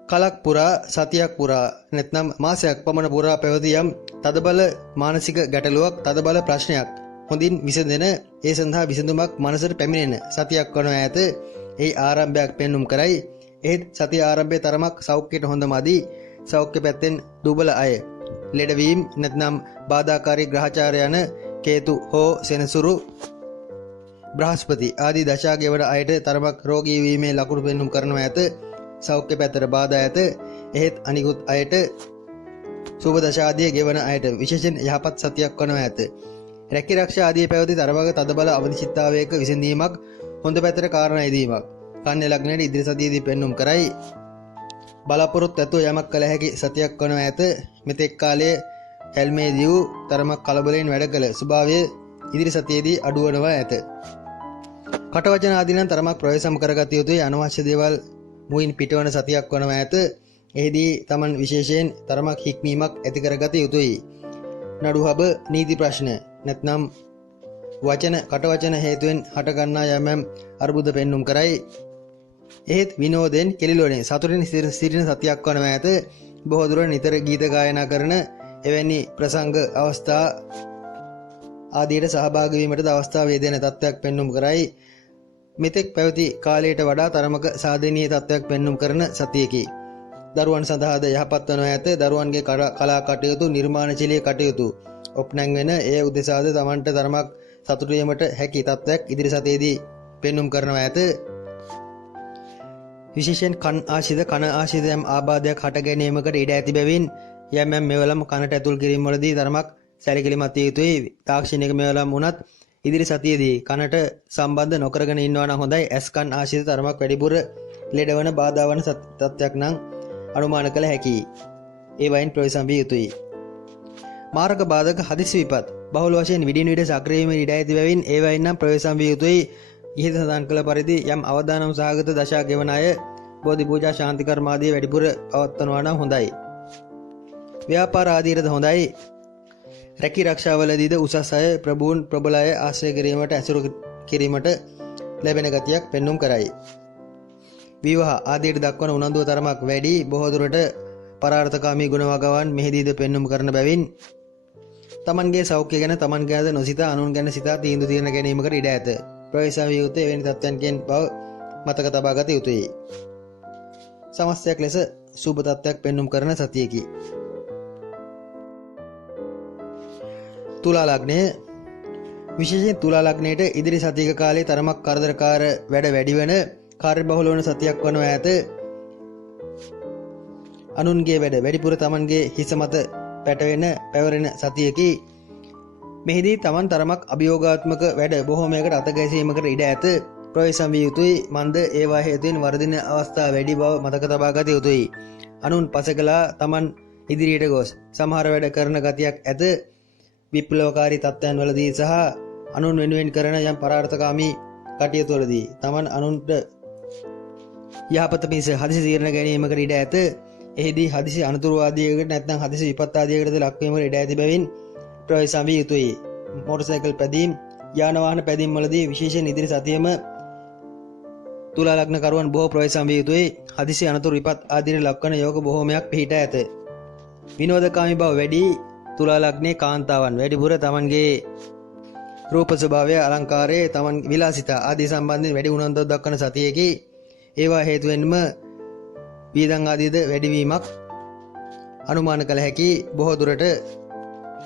කලක් පුරා සතියක් පුරා නැත්නම් මාසයක් පමණ පුරා පැවති යම් තදබල මානසික ගැටලුවක්, තදබල ප්‍රශ්නයක් හොඳින් විසඳෙන, ඒ සඳහා විසඳුමක් මනසට පැමිණෙන සතියක් වන ඇත. ඒ ආරම්භයක් පෙන්눔 කරයි. ඒත් සතිය ආරම්භයේ තරමක් සෞඛ්‍යයට හොඳ මදි. සෞඛ්‍ය පැත්තෙන් දුබල අය, ලෙඩවීම නැත්නම් බාධාකාරී ග්‍රහචාර යන කේතු හෝ සෙනසුරු බ්‍රහස්පති ආදී දශා ගෙවන අයට තරමක් රෝගී වීමේ ලකුණු පෙන්눔 කරනවා ඇත. සෞඛ්‍ය පැත්තට බාධා ඇත. එහෙත් අනිකුත් අයට සුබ දශාදිය ගෙවන අයට විශේෂයෙන් යහපත් සතියක් වනවා ඇත. රැකිරක්ෂා ආදී පැවති තරමක තදබල අවදිචිත්තාවයක විසඳීමක්, හොඳ පැත්තට කාරණා යෙදීමක් කන්‍යා ලග්නයේ ඉදිරි සතියේදී පෙන්눔 කරයි. බලාපොරොත්තු ඇතුව යමක් කළ හැකි සතියක් වනවා ඇත. මෙතෙක් කාලයේ හැල්මේදී වූ තරමක් කලබලයෙන් වැඩ කළ ස්වභාවය ඉදිරි සතියේදී අඩුවනවා ඇත. කටවචන ආදී නම් තරමක් ප්‍රවේශම් කරගත යුතුයි. අනවශ්‍ය දේවල් මුයින් පිටවන සතියක් වනවා ඇත. එහිදී තමන් විශේෂයෙන් තරමක් හික්මීමක් ඇති කරගත යුතුයි. නඩුහබ නීති ප්‍රශ්න නැත්නම් වචන කටවචන හේතුවෙන් හටගන්නා යම් අර්බුද පෙන්눔 කරයි. එහෙත් විනෝදයෙන් කෙලිලොනේ සතුටින් සිටින සතියක් වනවා ඇත. බොහෝ දුරට නිතර ගීත ගායනා කරන එවැනි ප්‍රසංග අවස්ථා ආදීට සහභාගී වීමටද අවස්ථාව වේදෙන තත්ත්වයක් පෙන්눔 කරයි. මෙතෙක් පැවති කාලයට වඩා තරමක සාධනීය තත්ත්වයක් පෙන්눔 කරන සතියකි. දරුවන් සඳහාද යහපත් වනවා ඇත. දරුවන්ගේ කලා කටයුතු, නිර්මාණශීලී කටයුතු ඔප්නැං වෙන ඒ උදෙසාද තමන්ට තරමක් සතුටු වීමට හැකි තත්ත්වයක් ඉදිරි සතියේදී පෙන්눔 කරනවා ඇත. විශේෂයෙන් කන් ආශිත යම් ආබාධයක් හට ගැනීමකට ඉඩ ඇති බැවින් යම් මෙවලම් කනට ඇතුල් කිරීම වලදී තරමක් සැලකිලිමත් විය යුතුයි. තාක්ෂණික මෙවලම් වුණත් ඉදිරි සතියේදී කනට සම්බන්ධ නොකරගෙන ඉන්නවා නම් හොඳයි. ඇස් කන් ආශිත තරමක් වැඩිපුර ලෙඩවන බාධා වන තත්ත්වයක් නම් අනුමාන කළ හැකියි. ඒ වයින් ප්‍රවේශම් විය යුතුයි. මාර්ග බාධක හදිසි විපත් බහුල වශයෙන් විඩින් විට සක්‍රිය වීම ඉඩ ඇති බැවින් ඒ වයින් නම් ප්‍රවේශම් විය යුතුයි. ඉහත සඳහන් කළ පරිදි යම් අවදානම් සහගත දශා ගෙවන අය බෝධි පූජා ශාන්ති කර්ම ආදී වැඩිපුර පවත්වනවා නම් හොඳයි. ව්‍යාපාර ආදීරද හොඳයි. රැකී රක්ෂාවලදීද උසස් අය, ප්‍රභූන් ප්‍රබල අය ආශ්‍රය කිරීමට ඇසුරු කිරීමට ලැබෙන ගතියක් පෙන්눔 කරයි. විවාහ ආදීට දක්වන උනන්දුව තරමක් වැඩි. බොහෝ දුරට පරාර්ථකාමී ගුණ වගවන් මෙහිදීද පෙන්눔 කරන බැවින් තමන්ගේ සෞඛ්‍ය ගැන තමන් ගැනද නොසිතා අනුන් ගැන සිතා තීන්දුව తీරන ගැනීමකට ඉඩ ඇත. ප්‍රවේශම් විය යුත්තේ එවැනි තත්ත්වයන්ගෙන් බව මතක තබා ගත යුතුයි. සමස්තයක් ලෙස සුබ තත්ත්වයක් පෙන්눔 කරන සතියකි. තුලා ලග්නය විශේෂයෙන් තුලා ලග්නයට ඉදිරි සතියක කාලයේ තරමක් කරදරකාර වැඩ වැඩි වෙන, කාර්යබහුල වන සතියක් වනවා ඇත. අනුන්ගේ වැඩ වැඩිපුර තමන්ගේ හිස මත පැවරෙන සතියකි. මෙහිදී තමන් තරමක් අභියෝගාත්මක වැඩ බොහෝමයකට අත ගැසීමකට ඉඩ ඇත. ප්‍රවේශම් විය යුතුයි. මන්ද ඒවා හේතුවෙන් වර්ධින අවස්ථා වැඩි බව මතක තබා ගත යුතුයි. අනුන් පසකලා තමන් ඉදිරියට ගොස් සමහර වැඩ කරන ගතියක් ඇත. විප්ලවකාරී තත්ත්වයන් වලදී සහ අනුන් වෙනුවෙන් කරන යම් පරාර්ථකාමී කටයුතු වලදී තමන් අනුන්ට යහපත පිණිස හදිසි තීරණ ගැනීමකට ඉඩ ඇත. එහිදී හදිසි අනතුරු ආදියකට නැත්නම් හදිසි විපත් ආදියකටද ලක්වීමට ඉඩ ඇති බැවින් ප්‍රවේශම් විය යුතුයි. මෝටර් සයිකල් පැදීම්, යාන වාහන පැදීම් වලදී විශේෂයෙන් ඉදිරි සතියෙම තුලා ලග්නකරුවන් බොහෝ ප්‍රවේශම් විය යුතුයි. හදිසි අනතුරු විපත් ආදීන ලක්වන යෝග බොහෝමයක් පිහිටා ඇත. විනෝදකාමී බව වැඩි තුලා ලග්නයේ කාන්තාවන් වැඩිපුර තමන්ගේ රූප ස්වභාවය අලංකාරයේ තමන් විලාසිතා ආදී සම්බන්ධයෙන් වැඩි උනන්දුවක් දක්වන සතියේකි. ඒවා හේතුවෙන්ම වියදම් ආදීද වැඩිවීමක් අනුමාන කළ හැකි. බොහෝ දුරට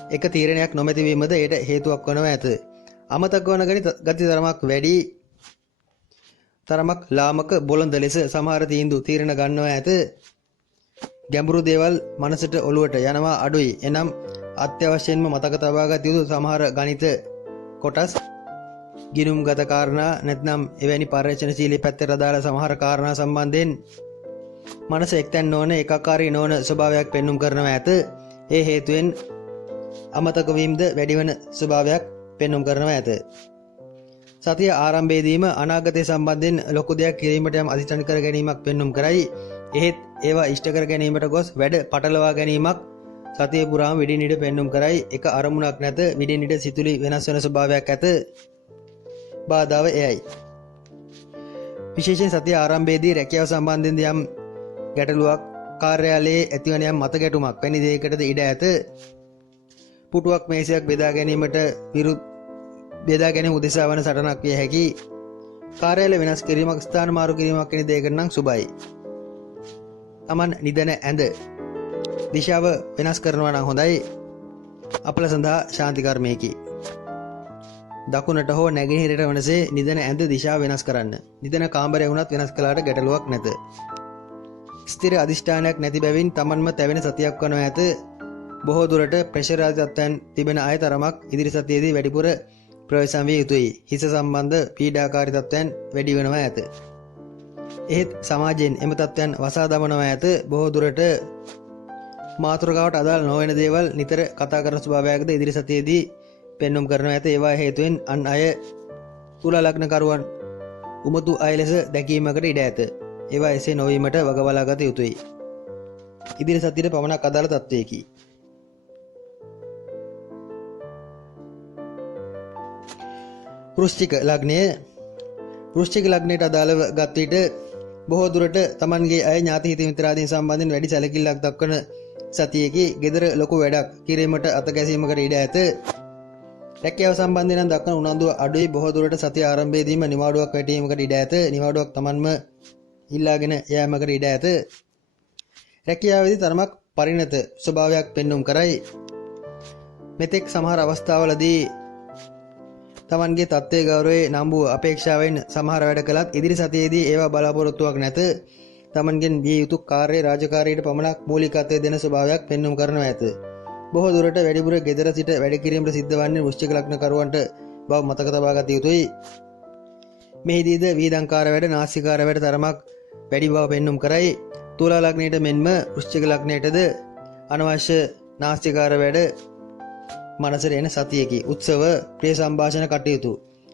එක තීරණයක් නොමැති වීමද එයට හේතුවක් වනවා ඇත. අමතක වන ගති තරමක් වැඩි තරමක් ලාමක බොළඳ ලෙස සමහර තීරණ ගන්නවා ඇත. ගැඹුරු දේවල් මනසට ඔළුවට යනවා අඩුයි. එනම් අත්‍යවශ්‍යයෙන්ම මතක තබාගත යුතු සමහර ගණිත කොටස් ගිනුම්ගත කාරණා නැත්නම් එවැනි පර්යේෂණශීලී පැත්තට අදාළ සමහර කාරණා සම්බන්ධයෙන් මනස එක්තැන් නොවන ඒකාකාරී නොවන ස්වභාවයක් පෙන්눔 කරනවා ඇත. ඒ හේතුවෙන් අමතක වීමද වැඩිවන ස්වභාවයක් පෙන්눔 කරනවා ඇත. සතිය ආරම්භයේදීම අනාගතය සම්බන්ධයෙන් ලොකු දෙයක් කිරීමට යම් අධිෂ්ඨාන කර ගැනීමක් පෙන්눔 කරයි. එහෙත් ඒවා ඉෂ්ට කර ගැනීමට ගොස් වැඩ පටලවා ගැනීමක් සතිය පුරාම විඩින් ඉඩ පෙන්눔 කරයි. එක අරමුණක් නැත විඩින් ඉඩ සිතුලි වෙනස් වෙන ස්වභාවයක් ඇත. බාධාව එයයි. විශේෂයෙන් සතිය ආරම්භයේදී රැකියාව සම්බන්ධයෙන් යම් ගැටලුවක් කාර්යාලයේ ඇතිවන යම් මත ගැටුමක් වැනි දෙයකටද ඉඩ ඇත. පුටුවක් මේසයක් බෙදා ගැනීම උදෙසා වන සටනක් විය හැකි. කාර්යාලය වෙනස් කිරීමක් ස්ථාන මාරු කිරීමක් වැනි දෙයකට නම් සුබයි. Taman නිදන ඇඳ දිශාව වෙනස් කරනවා නම් හොඳයි. අපල සඳහා ශාන්ති කර්මයකි. දකුණට හෝ නැගෙනහිරට වනසේ නිදන ඇඳ දිශාව වෙනස් කරන්න. නිදන කාමරය වුණත් වෙනස් කළාට ගැටලුවක් නැත. ස්ථිර අධිෂ්ඨානයක් නැති බැවින් Tamanම තැවෙන සතියක් වනවා ඇත. බොහෝ දුරට ප්‍රෙෂර් ආදී තත්ත්වයන් තිබෙන අය තරමක් ඉදිරි සතියේදී වැඩිපුර ප්‍රවේශම් විය යුතුයි. හිස සම්බන්ධ පීඩාකාරී තත්ත්වයන් වැඩි වෙනවා ඇත. එහෙත් සමාජයෙන් එම තත්ත්වයන් වසා දමනවා ඇත. බොහෝ දුරට මාතෘකාවට අදාළ නොවන දේවල් නිතර කතා කරන ස්වභාවයක්ද ඉදිරි සතියේදී පෙන්눔 කරනවා ඇත. ඒවා හේතුවෙන් අන් අය තුලා ලග්නකරුවන් උමතු අය ලෙස දැකීමකට ඉඩ ඇත. ඒවා එසේ නොවීමට වගබලා ගත යුතුයි. ඉදිරි සතියේ පමණක් අදාළ තත්ත්වයකි. වෘශ්චික ලග්නයට අදාළව ගත් විට බොහෝ දුරට Tamanගේ අය ඥාති හිත මිත්‍රාදීන් සම්බන්ධයෙන් වැඩි සැලකිල්ලක් දක්වන සතියේකී ගෙදර ලොකු වැඩක් කිරීමට අත ගැසීමකට ඉඩ ඇත. රැකියාව සම්බන්ධයෙන් දක්වන උනන්දුව අඩුයි. බොහෝ දුරට සතිය ආරම්භයේදීම නිවාඩුවක් වැටීමකට ඉඩ ඇත. නිවාඩුවක් Tamanම ඉල්ලාගෙන යෑමකට ඉඩ ඇත. රැකියාවේදී තරමක් පරිණත ස්වභාවයක් පෙන්눔 කරයි. මෙතෙක් සමහර අවස්ථාවලදී Tamanගේ තත්ත්වයේ ගෞරවයේ නම්බුව අපේක්ෂාවෙන් සමහර වැඩ කළත් ඉදිරි සතියේදී ඒවා බලාපොරොත්තුවක් නැත. Tamanගෙන් විය යුතු කාර්ය රාජකාරියට පමණක් මූලිකත්වය දෙන ස්වභාවයක් පෙන්눔 කරනවා ඇත. බොහෝ දුරට වැඩිපුර ගෙදර සිට වැඩ කිරීමට සිද්ධ වන්නේ වෘශ්චික ලග්නකරුවන්ට බව මතක තබා ගත යුතුයි. මෙහිදීද වීදංකාර වැඩ නාස්තිකාර වැඩ තරමක් වැඩි බව පෙන්눔 කරයි. තුලා ලග්නයට මෙන්ම වෘශ්චික ලග්නයටද අනවශ්‍ය නාස්තිකාර වැඩ මනසට එන සතියකි. උත්සව ප්‍රිය සම්භාෂණ කටයුතු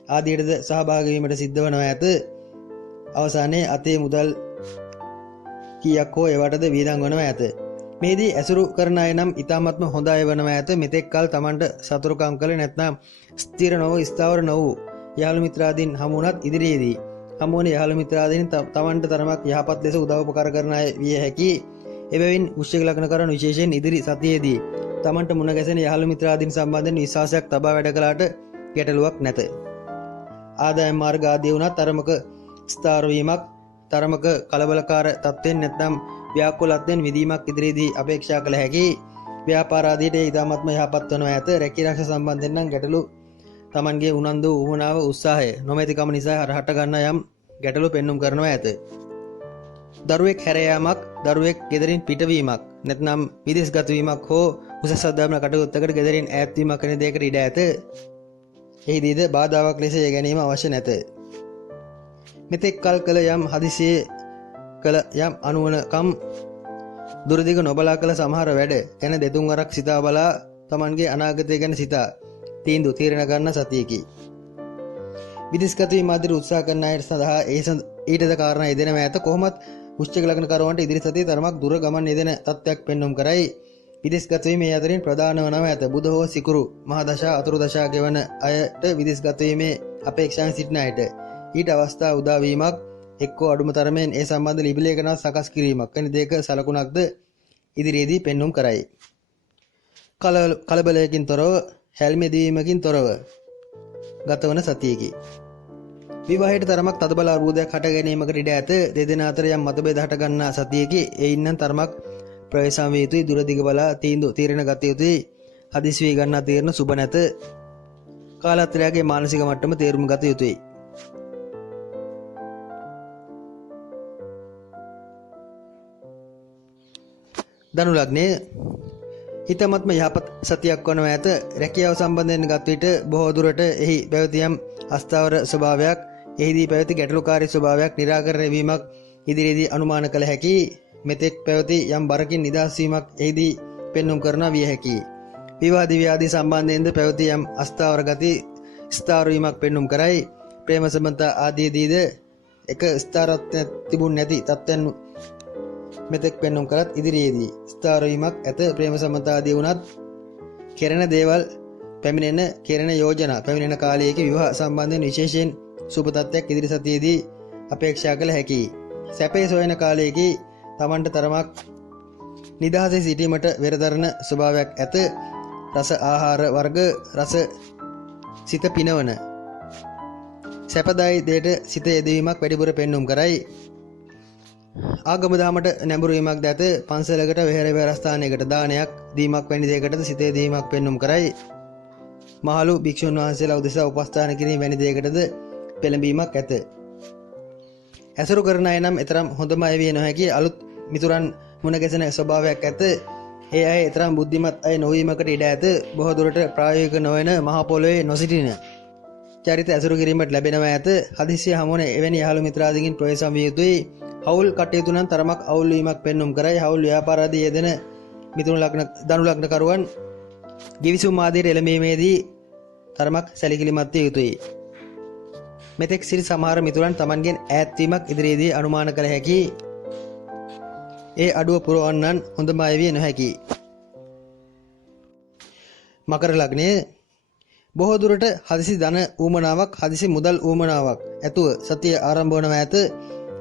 ආදීටද සහභාගී වීමට සිද්ධ වනවා ඇත. අවසානයේ අතේ මුදල් කීයක් හෝ ඒවටද වීදම් වනවා ඇත. මෙහිදී ඇසුරු කරන අය නම් ඉතාමත්ම හොඳ අය වනවා ඇත. මෙතෙක් කල Tamanට සතුරුකම් කළේ නැත්නම් ස්ථිර නොව ස්ථාවර නො වූ යහළු මිත්‍රාදීන් හමු වුණත් ඉදිරියේදී හමු වන යහළු මිත්‍රාදීන් Tamanට තරමක් යහපත් ලෙස උදව් උපකාර කරන අය විය හැකි. එබැවින් වෘශ්චික ලග්නකරුවන් විශේෂයෙන් ඉදිරි සතියේදී Tamanට මුණ ගැසෙන යහළු මිත්‍රාදීන් සම්බන්ධයෙන් විශ්වාසයක් තබා වැඩ කළාට ගැටලුවක් නැත. ආදායම් මාර්ග ආදී වුණත් තරමක ස්ථාර වීමක් තරමක කලබලකාර තත්ත්වෙන් නැත්නම් ව්‍යාකුලත්වෙන් විදීමක් ඉදිරියේදී අපේක්ෂා කළ හැකි. ව්‍යාපාර ආදීට ඉතාමත්ම යහපත් වනවා ඇත. රැකියාරක්ෂා සම්බන්ධයෙන් නම් ගැටලු Tamanගේ උනන්දු උවමනාව උත්සාහය නොමැතිකම නිසා හට ගන්න යම් ගැටලු පෙන්눔 කරනවා ඇත. දරුවෙක් හැර යාමක්, දරුවෙක් ගෙදරින් පිටවීමක්, නැත්නම් විදේශගත වීමක් හෝ උසස් අධ්‍යාපන කටයුත්තකට ගෙදරින් ඈත් වීමක් වෙන දෙයකට ඉඩ ඇත. එහිදීද බාධාවක් ලෙස ය ගැනීම අවශ්‍ය නැත. මෙතෙක් කල් කළ යම් හදිසියේ කළ යම් අනුවණකම් දුරදිග නොබලා කළ සමහර වැඩ ගැන දෙතුන් වරක් සිතා බලා Tamanගේ අනාගතය ගැන සිතා තීරණ ගන්න සතියකි. විදේශගත වීම ආදී උත්සාහ කරන අය සඳහා ඊටද කාරණා යෙදෙනව ඇත. කොහොමත් වෘශ්චික ලග්නකරුවන්ට ඉදිරි සතියේ තරමක් දුර ගමන් යෙදෙන තත්ත්වයක් පෙන්눔 කරයි. විදේශගත වීම මේ අතරින් ප්‍රධාන වනව ඇත. බුධ හෝ සිකුරු මහා දශා අතුරු දශා ගෙවන අයට විදේශගත වීමේ අපේක්ෂාවෙන් සිටින අයට ඊට අවස්ථා උදා වීමක් එක්කෝ අඩුම තරමෙන් ඒ සම්බන්ධ ලිපිලේඛන සකස් කිරීමක් වැනි දෙයක සලකුණක්ද ඉදිරියේදී පෙන්눔 කරයි. කලබලයකින් තොරව හැල්මෙදීමකින් තොරව ගතවන සතියකි. විවාහයට තරමක් තදබල අර්බුදයක් හට ගැනීමකට ඉඩ ඇත. දෙදෙනා අතර යම් මතභේද හට ගන්නා සතියකි. එයින්නම් තරමක් ප්‍රවේශම් විය යුතුයි, දුර දිග බලා තීරණ ගත යුතුයි. හදිසි වී ගන්නා තීරණ සුබ නැත. කාලත්‍රයාගේ මානසික මට්ටම තේරුම් ගත යුතුයි. ධනු ලග්නය හිතමත්ම යහපත් සතියක් වනව ඇත. රැකියාව සම්බන්ධයෙන් ගත් විට බොහෝ දුරට එහි පැවති යම් අස්ථාවර ස්වභාවයක්, එහිදී පැවති ගැටලුකාරී ස්වභාවයක් निराකරණය වීමක් ඉදිරියේදී අනුමාන කළ හැකි. මෙතෙක් පැවති යම් බරකින් නිදහස් වීමක් එහිදී පෙන්눔 කරන විය හැකියි. විවාහ දිව්‍යාදී සම්බන්ධයෙන්ද පැවති යම් අස්ථාවර ගති ස්ථාවර වීමක් පෙන්눔 කරයි. ප්‍රේම සම්බන්ධ ආදීදීද එක ස්ථාරත්වයක් තිබුණ නැති තත්ත්වයන් මෙතෙක් පෙන්눔 කරත් ඉදිරියේදී ස්ථාවර වීමක් ඇත. ප්‍රේම සම්බන්ධ ආදී වුණත් කෙරෙන දේවල් කෙරෙන යෝජනා පැමිණෙන කාලයක විවාහ සම්බන්ධයෙන් විශේෂයෙන් සුබ තත්ත්වයක් ඉදිරි සතියේදී අපේක්ෂා කළ හැකියි. සැපේ සොයන කාලයේදී තමන්ට තරමක් නිදහසේ සිටීමට වෙරදරන ස්වභාවයක් ඇත. රස ආහාර වර්ග රස සිත පිනවන සැපදායි දෙයට සිත යෙදවීමක් වැඩිපුර පෙන්눔 කරයි. ආගම දහමට නැඹුරු වීමක් ද ඇත. පන්සලකට වෙහෙර විහාරස්ථානයකට දානයක් දීමක් වැනි දෙයකටද සිත යෙදවීමක් පෙන්눔 කරයි. මහලු භික්ෂුන් වහන්සේලා උදෙසා උපස්ථාන කිරීම වැනි දෙයකටද පෙළඹීමක් ඇත. ඇසුරු කරන අය නම් එතරම් හොඳම අය විය නොහැකි. අලුත් මිතුරන් මුණ ගැසෙන ස්වභාවයක් ඇත. ඒ අය එතරම් බුද්ධිමත් අය නොවීමකට ඉඩ ඇත. බොහෝ දුරට ප්‍රායෝගික නොවන මහා පොළොවේ නොසිටින චරිත ඇසුරු කිරීමට ලැබෙනවා ඇත. හදිසිය හමුවන එවැනි යහළු මිත්‍රාදීන්ගෙන් ප්‍රවේශම් විය යුතුයි. හවුල් කටයුතු නම් තරමක් අවුල් වීමක් පෙන්눔 කරයි. හවුල් ව්‍යාපාර ආදී යෙදෙන ධනු ලග්නකරුවන් ගිවිසුම් ආදියට එළඹීමේදී තරමක් සැලකිලිමත් විය යුතුයි. මෙතෙක් සිටි සමහර මිතුරන් තමන්ගෙන් ඈත්වීමක් ඉදිරියේදී අනුමාන කළ හැකි. ඒ අඩුව පුරවන්නන් හොඳම අය විය නොහැකි. මකර ලග්නය බොහෝ දුරට හදිසි ධන ඌමනාවක්, හදිසි මුදල් ඌමනාවක් ඇතුව සතිය ආරම්භ වනවා ඇත.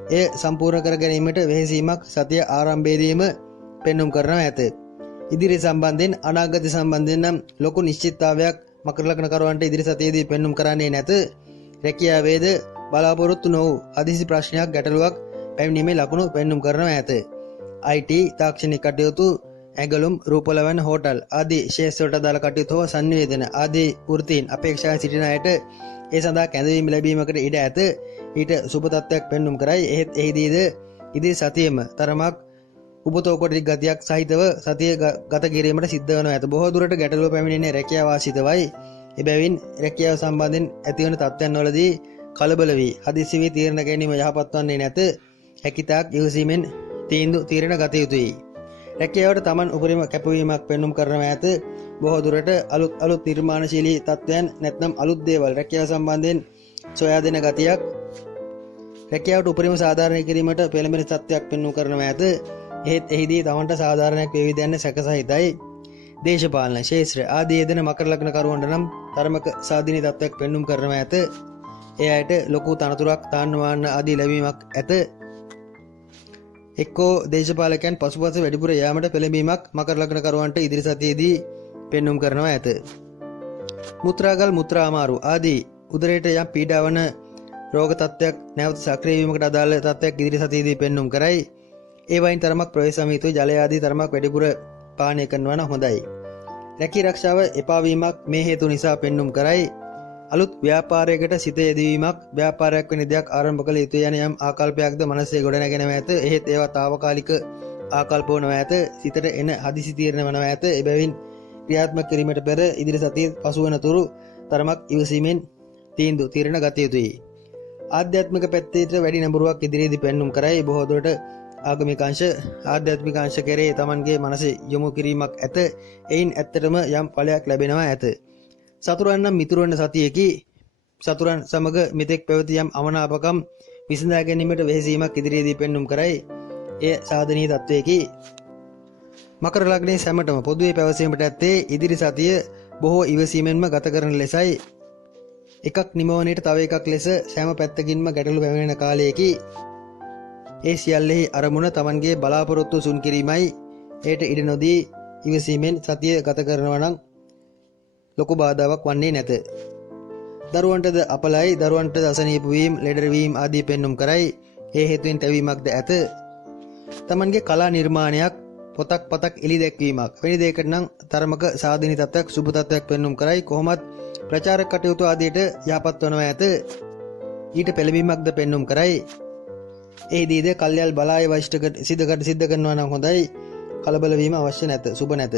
එය සම්පූර්ණ කර ගැනීමට වෙහෙසීමක් සතිය ආරම්භයේදීම පෙන්눔 කරනවා ඇත. ඉදිරි සම්බන්ධයෙන් අනාගත සම්බන්ධයෙන් නම් ලොකු නිශ්චිතතාවයක් මකර ලග්න කරුවන්ට ඉදිරි සතියේදී පෙන්눔 කරන්නේ නැත. රැකියාවේද බලාපොරොත්තු නොවූ හදිසි ප්‍රශ්නයක් ගැටලුවක් පැමිණීමේ ලකුණු පෙන්눔 කරනවා ඇත. IT තාක්ෂණික කටයුතු, ඇඟලුම්, රූපලවන හෝටල් ආදී ශේෂ්ත්‍රවලට අදාළ කටයුතු හෝ සංනිවේදන ආදී වෘත්තීන් අපේක්ෂා සිටින අයට ඒ සඳහා කැඳවීම ලැබීමකට ඉඩ ඇත. ඊට සුබ තත්ත්වයක් පෙන්눔 කරයි. එහෙත් එහිදීද ඉදිරි සතියෙම තරමක් උපතෝකොටි ගතියක් සහිතව සතිය ගත කිරීමට සිද්ධ වනු ඇත. බොහෝ දුරට ගැටලුව පැමිණෙන්නේ රැකියාව ආශ්‍රිතවයි. එබැවින් රැකියාව සම්බන්ධයෙන් ඇතිවන තත්ත්වයන් වලදී කලබල වී හදිසි වී තීරණ ගැනීම යහපත් වන්නේ නැත. හැකිතාක් ඉවසීමෙන් තීරණ ගත යුතුයි. රැකියාවට තමන් උපරිම කැපවීමක් පෙන්눔 කරනවා ඇත. බොහෝ දුරට අලුත් නිර්මාණශීලී තත්ත්වයන් නැත්නම් අලුත් දේවල් රැකියාව සම්බන්ධයෙන් සොයා දෙන ගතියක් රැකියාවට උපරිම සාධාරණ කිරීමට පෙළඹෙන තත්ත්වයක් පෙන්눔 කරනවා ඇත. එහෙත් එහිදී තමන්ට සාධාරණයක් වේවිද යන්න සැකසහිතයි. දේශපාලන ශේත්‍ර ආදී යෙදෙන මකර ලග්න කරුවන්ට නම් තරමක සාධනීය තත්ත්වයක් පෙන්눔 කරනවා ඇත. ඒ අයට ලොකු තනතුරක් තාන්නවාන්න ආදී ලැබීමක් ඇත. එක්කෝ දේශපාලකයන් පසුපස වැඩිපුර යාමට පෙළඹීමක් මකර ලග්න කරුවන්ට ඉදිරි සතියේදී පෙන්눔 කරනවා ඇත. මුත්‍රාගල්, මුත්‍රා අමාරු ආදී උදරයට යම් පීඩා වන රෝග තත්ත්වයක් නැවත සක්‍රිය වීමකට අදාළ තත්ත්වයක් ඉදිරි සතියේදී පෙන්눔 කරයි. ඒ වයින් තරමක් ප්‍රවේශම් යුතුයි. ජලය ආදී තරමක් වැඩිපුර පානය කරනවා නම් හොඳයි. රැකී රක්ෂාව එපා වීමක් මේ හේතු නිසා පෙන්눔 කරයි. අලුත් ව්‍යාපාරයකට සිත යෙදවීමක්, ව්‍යාපාරයක් වෙන දෙයක් ආරම්භ කළ යුතු යන යම් ආකල්පයක්ද මනසේ ගොඩනැගෙනවා ඇත. එහෙත් ඒවා తాවකාලික ආකල්ප වනවා ඇත. සිතට එන හදිසි තීරණ වනවා ඇත. එබැවින් ක්‍රියාත්මක කිරීමට පෙර ඉදිරි සතියේ පසුවන තුරු තරමක් ඉවසීමෙන් තීරණ ගත යුතුයි. ආධ්‍යාත්මික පැත්තේට වැඩි නැඹුරුවක් ඉදිරියේදී පෙන්눔 කරයි. බොහෝ දුරට ආගමික අංශ, ආධ්‍යාත්මික අංශ කෙරේ තමන්ගේ මනසේ යොමු කිරීමක් ඇත. එයින් ඇත්තටම යම් ඵලයක් ලැබෙනවා ඇත. සතුරන් නම් මිතුරන් සතියේකි. සතුරන් සමග මෙතෙක් පැවති යම් අමනාපකම් විසඳා ගැනීමට වෙහෙසීමක් ඉදිරියේදී පෙන්눔 කරයි. එය සාධනීය තත්වයකි. මකර ලග්නයේ සැමටම පොදුවේ පැවසීමට ඇත්තේ ඉදිරි සතිය බොහෝ ඉවසීමෙන්ම ගත කරන ලෙසයි. එකක් නිමවනයට තව එකක් ලෙස සෑම පැත්තකින්ම ගැටලු පැමිණෙන කාලයකි. ඒ සියල්ලෙහි අරමුණ තමන්ගේ බලාපොරොත්තු සුන් කිරීමයි. එයට ඉඩ නොදී ඉවසීමෙන් සතිය ගත කරනවා නම් ලොකු බාධාවක් වන්නේ නැත. දරුවන්ටද අපලයි, දරුවන්ට අසනීප වීම, ලෙඩවීම ආදී පෙන්눔 කරයි. ඒ හේතුවෙන් තැවීමක්ද ඇත. තමන්ගේ කලා නිර්මාණයක් පොතක් පතක් එලි දැක්වීමක් වැනි දෙයකට නම් තරමක සාධනීය තත්ත්වයක් සුබ තත්ත්වයක් පෙන්눔 කරයි. කොහොමත් ප්‍රචාරක කටයුතු ආදියට යහපත් වනවා ඇත. ඊට පෙළඹීමක්ද පෙන්눔 කරයි. එහිදීද කල්යල් බලාය වෛෂ්ඨක සිද්ධ කරනවා නම් හොඳයි. කලබල වීම අවශ්‍ය නැත. සුබ නැත.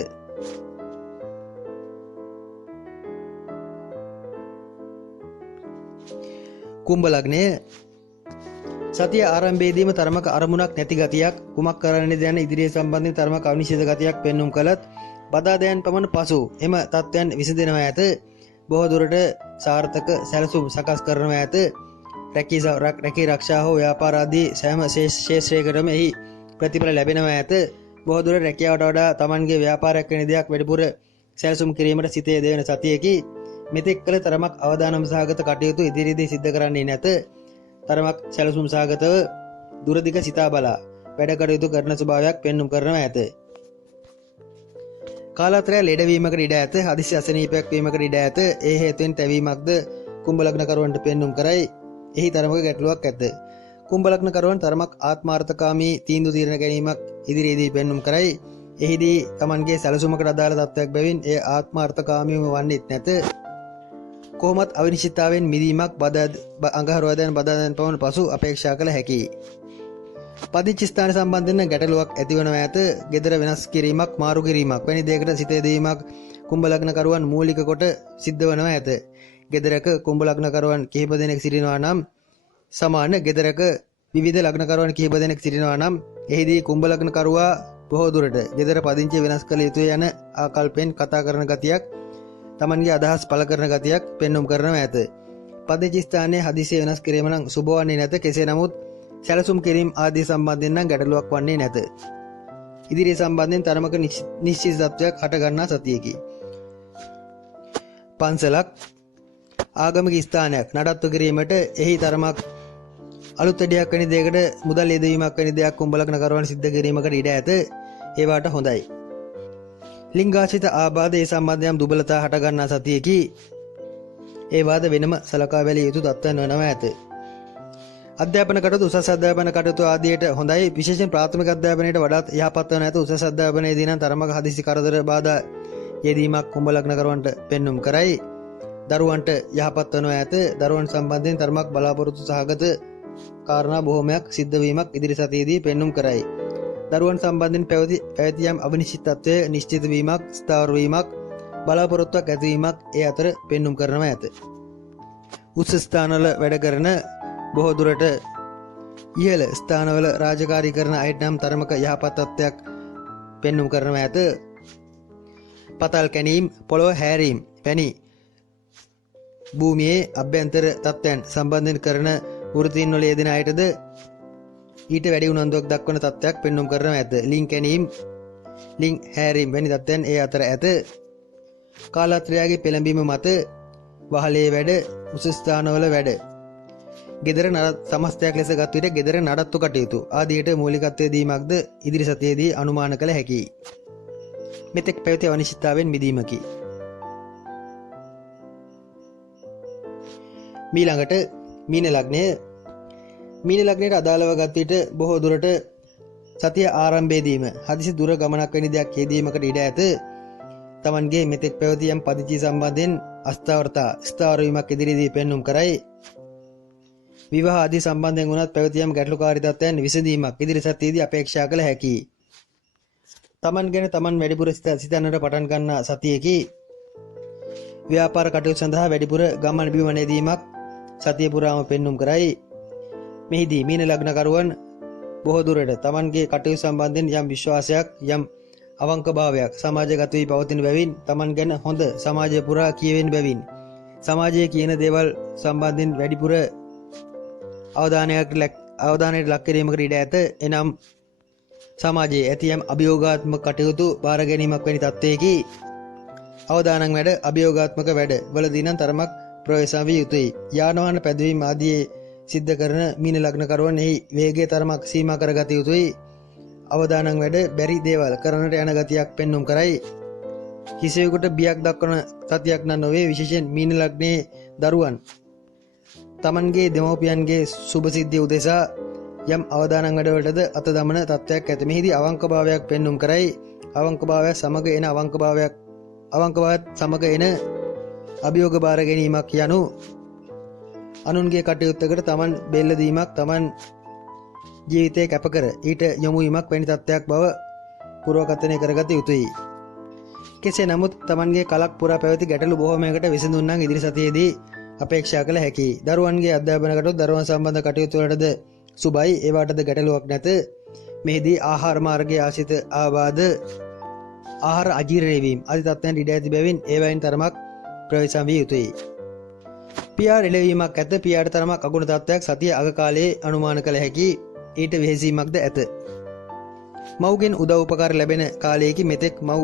කුම්භ ලග්නය සතිය ආරම්භයේදීම තරමක අරමුණක් නැති ගතියක්, කුමක් කරන්නේද යන ඉදිරිය සම්බන්ධයෙන් තරමක අනිශ්චිත ගතියක් පෙන්눔 කළත් බදාදයන් පමණ පසු එම තත්ත්වයන් විසඳෙනවා ඇත. බොහෝ දුරට සාර්ථක සැලසුම් සකස් කරනවා ඇත. රැකී රක්ෂා හෝ ව්‍යාපාර ආදී සෑම ශේෂ්ත්‍රයකටම එහි ප්‍රතිඵල ලැබෙනවා ඇත. බොහෝ දුර රැකියාවට වඩා තමන්ගේ ව්‍යාපාරයක් වෙන දෙයක් වැඩිපුර සැලසුම් කිරීමට සිතේ දෙවන සතියකි. මෙතෙක් කළ තරමක් අවදානම් සහගත කටයුතු ඉදිරියේදී සිද්ධ කරන්නේ නැත. තරමක් සැලසුම් සහගතව දුරදිග සිතා බලා වැඩ කටයුතු කරන ස්වභාවයක් පෙන්눔 කරනවා ඇත. කාලාන්තරය ලෙඩවීමකට ඉඩ ඇත. හදිසි අසනීපයක් වීමකට ඉඩ ඇත. ඒ හේතුවෙන් තැවීමක්ද කුම්භ ලග්නකරුවන්ට පෙන්눔 කරයි. එහි තරමක ගැටලුවක් ඇත. කුම්භ ලග්නකරුවන් තරමක් ආත්මාර්ථකාමී තීන්දුව తీරන ගැනීමක් ඉදිරියේදී පෙන්눔 කරයි. එහිදී තමන්ගේ සැලසුමකට අදාළ තත්ත්වයක් බැවින් එය ආත්මාර්ථකාමීව වන්නේත් නැත. කොහොමත් අවිනිශ්චිතතාවයෙන් මිදීමක් අඟහරුවාදා බදාදයන් පමණ පසු අපේක්ෂා කළ හැකියි. පදිංචි ස්ථාන සම්බන්ධයෙන් ගැටලුවක් ඇතිවනවා ඇත. ගෙදර වෙනස් කිරීමක්, මාරු කිරීමක් වැනි දෙයකට සිත යෙදීමක් කුම්භ ලග්නකරුවන් මූලික කොට සිද්ධ වනවා ඇත. ගෙදරක කුම්භ ලග්නකරුවන් කිහිප දෙනෙක් සිටිනවා නම් සමාන ගෙදරක විවිධ ලග්නකරුවන් කිහිප දෙනෙක් සිටිනවා නම් එහිදී කුම්භ ලග්නකරුවා බොහෝ දුරට ගෙදර පදිංචි වෙනස් කළ යුතුය යන ආකල්පෙන් කතා කරන ගතියක්, තමන්ගේ අදහස් පළ කරන ගතියක් පෙන්눔 කරනවා ඇත. පදිංචි ස්ථානයේ හදිසිය වෙනස් කිරීම නම් සුබ වන්නේ නැත. කෙසේ නමුත් සැලසුම් කිරීම ආදී සම්බන්ධයෙන් නම් ගැටලුවක් වන්නේ නැත. ඉදිරිය සම්බන්ධයෙන් තරමක නිශ්චිත තත්ත්වයක් හට ගන්නා සතියකි. පන්සලක්, ආගමික ස්ථානයක් නඩත්තු කිරීමට එහි තරමක් අලුත් වැඩියක් වැනි දෙයකට මුදල් යෙදවීමක් වැනි දෙයක් කුම්භ ලග්නකරුවන් සිද්ධ කිරීමකට ඉඩ ඇත. ඒවාට හොඳයි. ලිංගාශ්‍රිත ආබාධ ඒ සම්බන්ධයෙන් දුබලතා හට ගන්නා සතියකි. ඒවාද වෙනම සලකා බැලිය යුතු තත්ත්වයන් වනවා ඇත. අධ්‍යාපන කටයුතු, උසස් අධ්‍යාපන කටයුතු ආදියට හොඳයි. විශේෂයෙන් ප්‍රාථමික අධ්‍යාපනයට වඩාත් යහපත් වන ඇත. උසස් අධ්‍යාපනයේදී නම් තරමක හදිසි කරදර බාධා යෙදීමක් කුම්භ ලග්නකරුවන්ට පෙන්눔 කරයි. දරුවන්ට යහපත් වනවා ඇත. දරුවන් සම්බන්ධයෙන් තරමක් බලාපොරොත්තු සහගත කාරණා බොහෝමයක් සිද්ධ වීමක් ඉදිරි සතියේදී පෙන්눔 කරයි. දරුවන් සම්බන්ධයෙන් පැවති යම් අවිනිශ්චිතත්වය නිශ්චිත වීමක්, ස්ථාවර වීමක්, බලාපොරොත්තුවක් ඇතිවීමක් ඒ අතර පෙන්눔 කරනවා ඇත. උච්ච ස්ථානවල වැඩ කරන, බොහෝ දුරට ඉහළ ස්ථානවල රාජකාරී කරන අයට නම් තරමක යහපත් තත්ත්වයක් පෙන්눔 කරනවා ඇත. පතල් කැණීම්, පොළොව හැරීම් වැනි භූමියේ අභ්‍යන්තර තත්ත්වයන් සම්බන්ධයෙන් කරන වෘත්තීන් වල යෙදෙන අයටද ඊට වැඩි උනන්දුවක් දක්වන තත්ත්වයක් පෙන්눔 කරනවා ඇත. ලිං කැණීම්, ලිං හැරීම් වැනි තත්ත්වයන් ඒ අතර ඇත. කාලාන්තරයාගේ පෙළඹීම මත වහලේ වැඩ, උස ස්ථානවල වැඩ, ගෙදර සමස්තයක් ලෙස ගත් විට ගෙදර නඩත්තු කටයුතු ආදියට මූලිකත්වය දීමක්ද ඉදිරි සතියේදී අනුමාන කළ හැකියි. මෙතෙක් පැවති අනිශ්චිතතාවෙන් මිදීමකි. මීළඟට මීන ලග්නය. මීන ලග්නයට අදාළව ගත් විට බොහෝ දුරට සතිය ආරම්භයේදීම හදිසි දුර ගමනක් වැනි දෙයක් යෙදීමකට ඉඩ ඇත. තමන්ගේ මෙතෙක් පැවති යම් පදිංචි සම්බන්ධයෙන් අස්ථාවරතා ස්ථාවර වීමක් ඉදිරියේදී පෙන්눔 කරයි. විවාහ ආදී සම්බන්ධයෙන් වුණත් පැවති යම් ගැටලුකාරී තත්ත්වයන් විසඳීමක් ඉදිරි සතියේදී අපේක්ෂා කළ හැකියි. තමන් ගැන තමන් වැඩිපුර සිතන්නට පටන් ගන්නා සතියකි. ව්‍යාපාර කටයුතු සඳහා වැඩිපුර ගමන් බිමන් යෙදීමක් සතිය පුරාම පෙන්눔 කරයි. මෙහිදී මීන ලග්නකරුවන් බොහෝ දුරට තමන්ගේ කටයුතු සම්බන්ධයෙන් යම් විශ්වාසයක්, යම් අවංකභාවයක් සමාජගත වී පවතින බැවින්, තමන් ගැන හොඳ සමාජය පුරා කියවෙන බැවින්, සමාජයේ කියන දේවල් සම්බන්ධයෙන් වැඩිපුර අවධානයට ලක් කිරීමකට ඉඩ ඇත. එනම් සමාජයේ ඇති යම් අභියෝගාත්මක කටයුතු බාර ගැනීමක් වැනි තත්ත්වයකි. අවදානම් වැඩ, අභියෝගාත්මක වැඩ වලදී නම් තරමක් ප්‍රවේශම් විය යුතුයි. යාන වාහන පැදවීම ආදී සිද්ධ කරන මීන ලග්නකරුවන් එහි වේගය තරමක් සීමා කරගත යුතුයි. අවදානම් වැඩ බැරි දේවල් කරන්නට යන ගතියක් පෙන්눔 කරයි. කිසිවෙකුට බියක් දක්වන තතියක් නම් නොවේ. විශේෂයෙන් මීන ලග්නයේ දරුවන් තමන්ගේ දෙමව්පියන්ගේ සුභ සිද්ධිය උදෙසා යම් අවදානම් වැඩවලටද අත දමන තත්ත්වයක් ඇත. මෙහිදී අවංකභාවයක් පෙන්눔 කරයි. අවංකභාවය සමග එන අවංකභාවයත් සමග එන අභියෝග බාර ගැනීමක් යනු අනුන්ගේ කටයුත්තකට තමන් බෙල්ල දීමක්, තමන් ජීවිතය කැපකර ඊට යොමු වීමක් වැනි තත්ත්වයක් බව පුරවකථනය කරගත යුතුයි. කෙසේ නමුත් තමන්ගේ කලක් පුරා පැවති ගැටලු බොහෝමයකට විසඳුම් නම් ඉදිරි සතියේදී අපේක්ෂා කළ හැකියි. දරුවන්ගේ අධ්‍යාපනයකට දරුවන් සම්බන්ධ කටයුතු වලටද සුබයි. ඒවාටද ගැටලුවක් නැත. මෙහිදී ආහාර මාර්ගයේ ආශ්‍රිත ආබාධ, ආහාර අජීර්ණය වීම ආදී තත්ත්වයන් ඉඩ ඇති බැවින් ඒවායින් තරමක් ප්‍රවේශම් විය යුතුයි. පියා රැළවීමක් ඇත. පියාට තරමක් අගුණ තත්ත්වයක් සතිය අග කාලයේ අනුමාන කළ හැකි. ඊට වෙහෙසීමක්ද ඇත. මව්ගෙන් උදව් උපකාර ලැබෙන කාලයේකි. මෙතෙක් මව්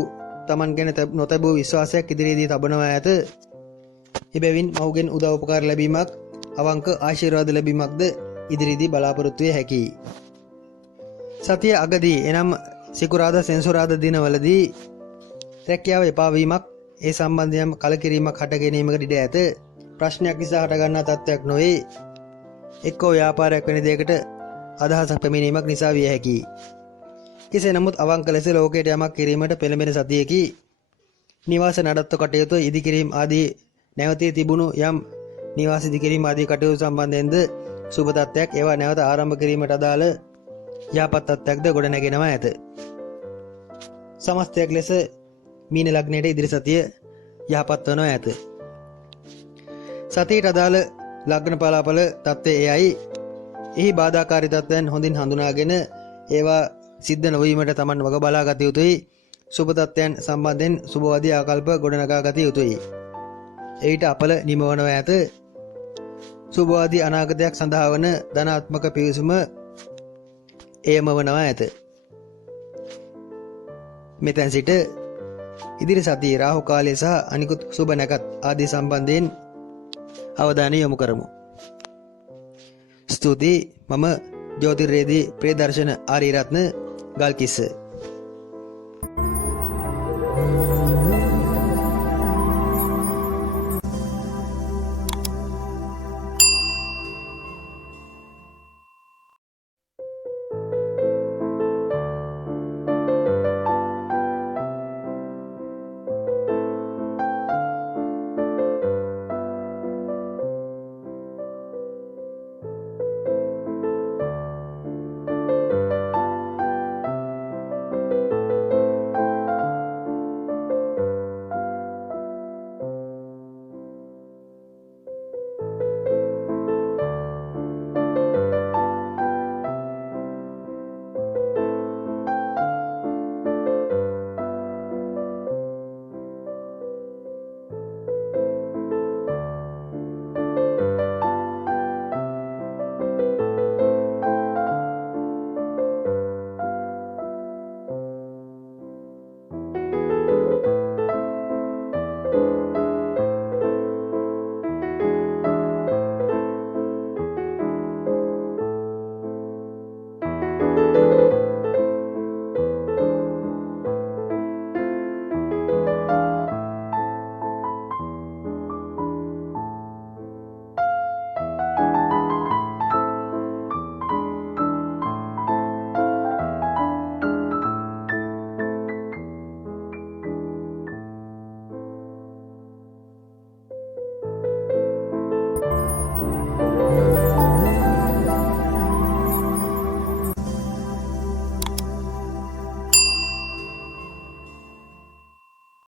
තමන් ගැන නොතැබූ විශ්වාසයක් ඉදිරියේදී තබනවා ඇත. එබැවින් මව්ගෙන් උදව් උපකාර ලැබීමක්, අවංක ආශිර්වාද ලැබීමක්ද ඉදිරියේදී බලාපොරොත්තු විය හැකියි. සතිය අගදී එනම් සිකුරාදා සෙන්සුරාදා දිනවලදී රැකියාව එපා වීමක්, ඒ සම්බන්ධයෙන් කලකිරීමක් හට ගැනීමකට ඉඩ ඇත. ප්‍රශ්නයක් නිසා හටගන්නා තත්ත්වයක් නොවේ. එක්කෝ ව්‍යාපාරයක් වැනි දෙයකට අදහසක් පැමිණීමක් නිසා විය හැකියි. කෙසේ නමුත් අවංක ලෙස ලෝකයට යමක් කිරීමට පෙළඹෙන සතියකි. නිවාස නඩත්තු කටයුතු ඉදිකිරීම ආදී නැවතී තිබුණු යම් නිවාස ඉදිකිරීම ආදී කටයුතු සම්බන්ධයෙන්ද සුබ තත්ත්වයක්, ඒවා නැවත ආරම්භ කිරීමට අදාළ යහපත් තත්ත්වයක්ද ගොඩනැගෙනවා ඇත. සමස්තයක් ලෙස මීන ලග්නයට ඉදිරි සතිය යහපත් වනවා ඇත. සතියට අදාළ ලග්න පලාඵල තත්ත්වය එයයි. එහි බාධාකාරී තත්ත්වයන් හොඳින් හඳුනාගෙන ඒවා සිද්ධ නොවීමට තමන් වග බලා ගත යුතුයි. සුබ තත්ත්වයන් සම්බන්ධයෙන් සුබවාදී ආකල්ප ගොඩනගා ගත යුතුයි. එවිට අපල නිමවනවා ඇත. සුබවාදී අනාගතයක් සඳහා වන ධනාත්මක පිවිසුම එයම වනවා ඇත. මෙතැන් සිට ඉදිරි සතියේ රාහු කාලය සහ අනිකුත් සුබ නැකත් ආදී සම්බන්ධයෙන් අවධානය යොමු කරමු. ස්තුතියි. මම ජ්‍යොතිර්වේදී ප්‍රේදර්ශන ආරියරත්න ගල්කිස්ස.